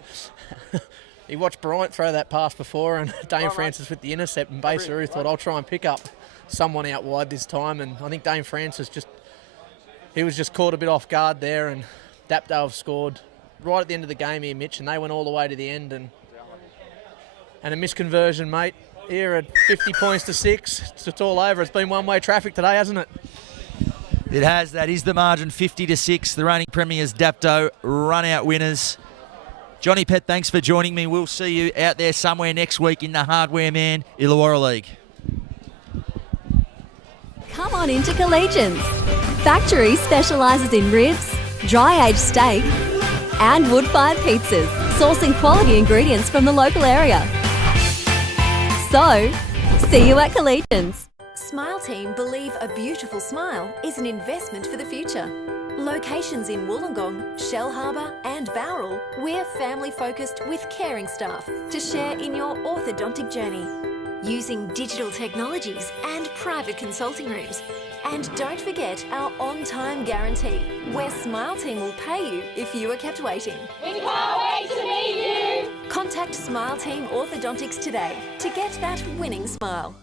he watched Bryant throw that pass before and Dame Francis with the intercept, and Basaru thought, I'll try and pick up someone out wide this time. And I think Dame Francis was just caught a bit off guard there, and Dapto have scored right at the end of the game here, Mitch, and they went all the way to the end. And a misconversion, mate. Here at 50 points to 6. It's all over. It's been one-way traffic today, hasn't it? It has. That is the margin, 50-6. The reigning premiers, Dapto, run-out winners. Johnny Pett, thanks for joining me. We'll see you out there somewhere next week in the Hardware Man Illawarra League. Come on into Collegians. Factory specialises in ribs, dry-aged steak and wood-fired pizzas, sourcing quality ingredients from the local area. So, see you at Collegians. Smile Team believe a beautiful smile is an investment for the future. Locations in Wollongong, Shellharbour and Bowral, we're family focused with caring staff to share in your orthodontic journey. using digital technologies and private consulting rooms. And don't forget our on-time guarantee, where Smile Team will pay you if you are kept waiting. We can't wait to meet you. Contact Smile Team Orthodontics today to get that winning smile.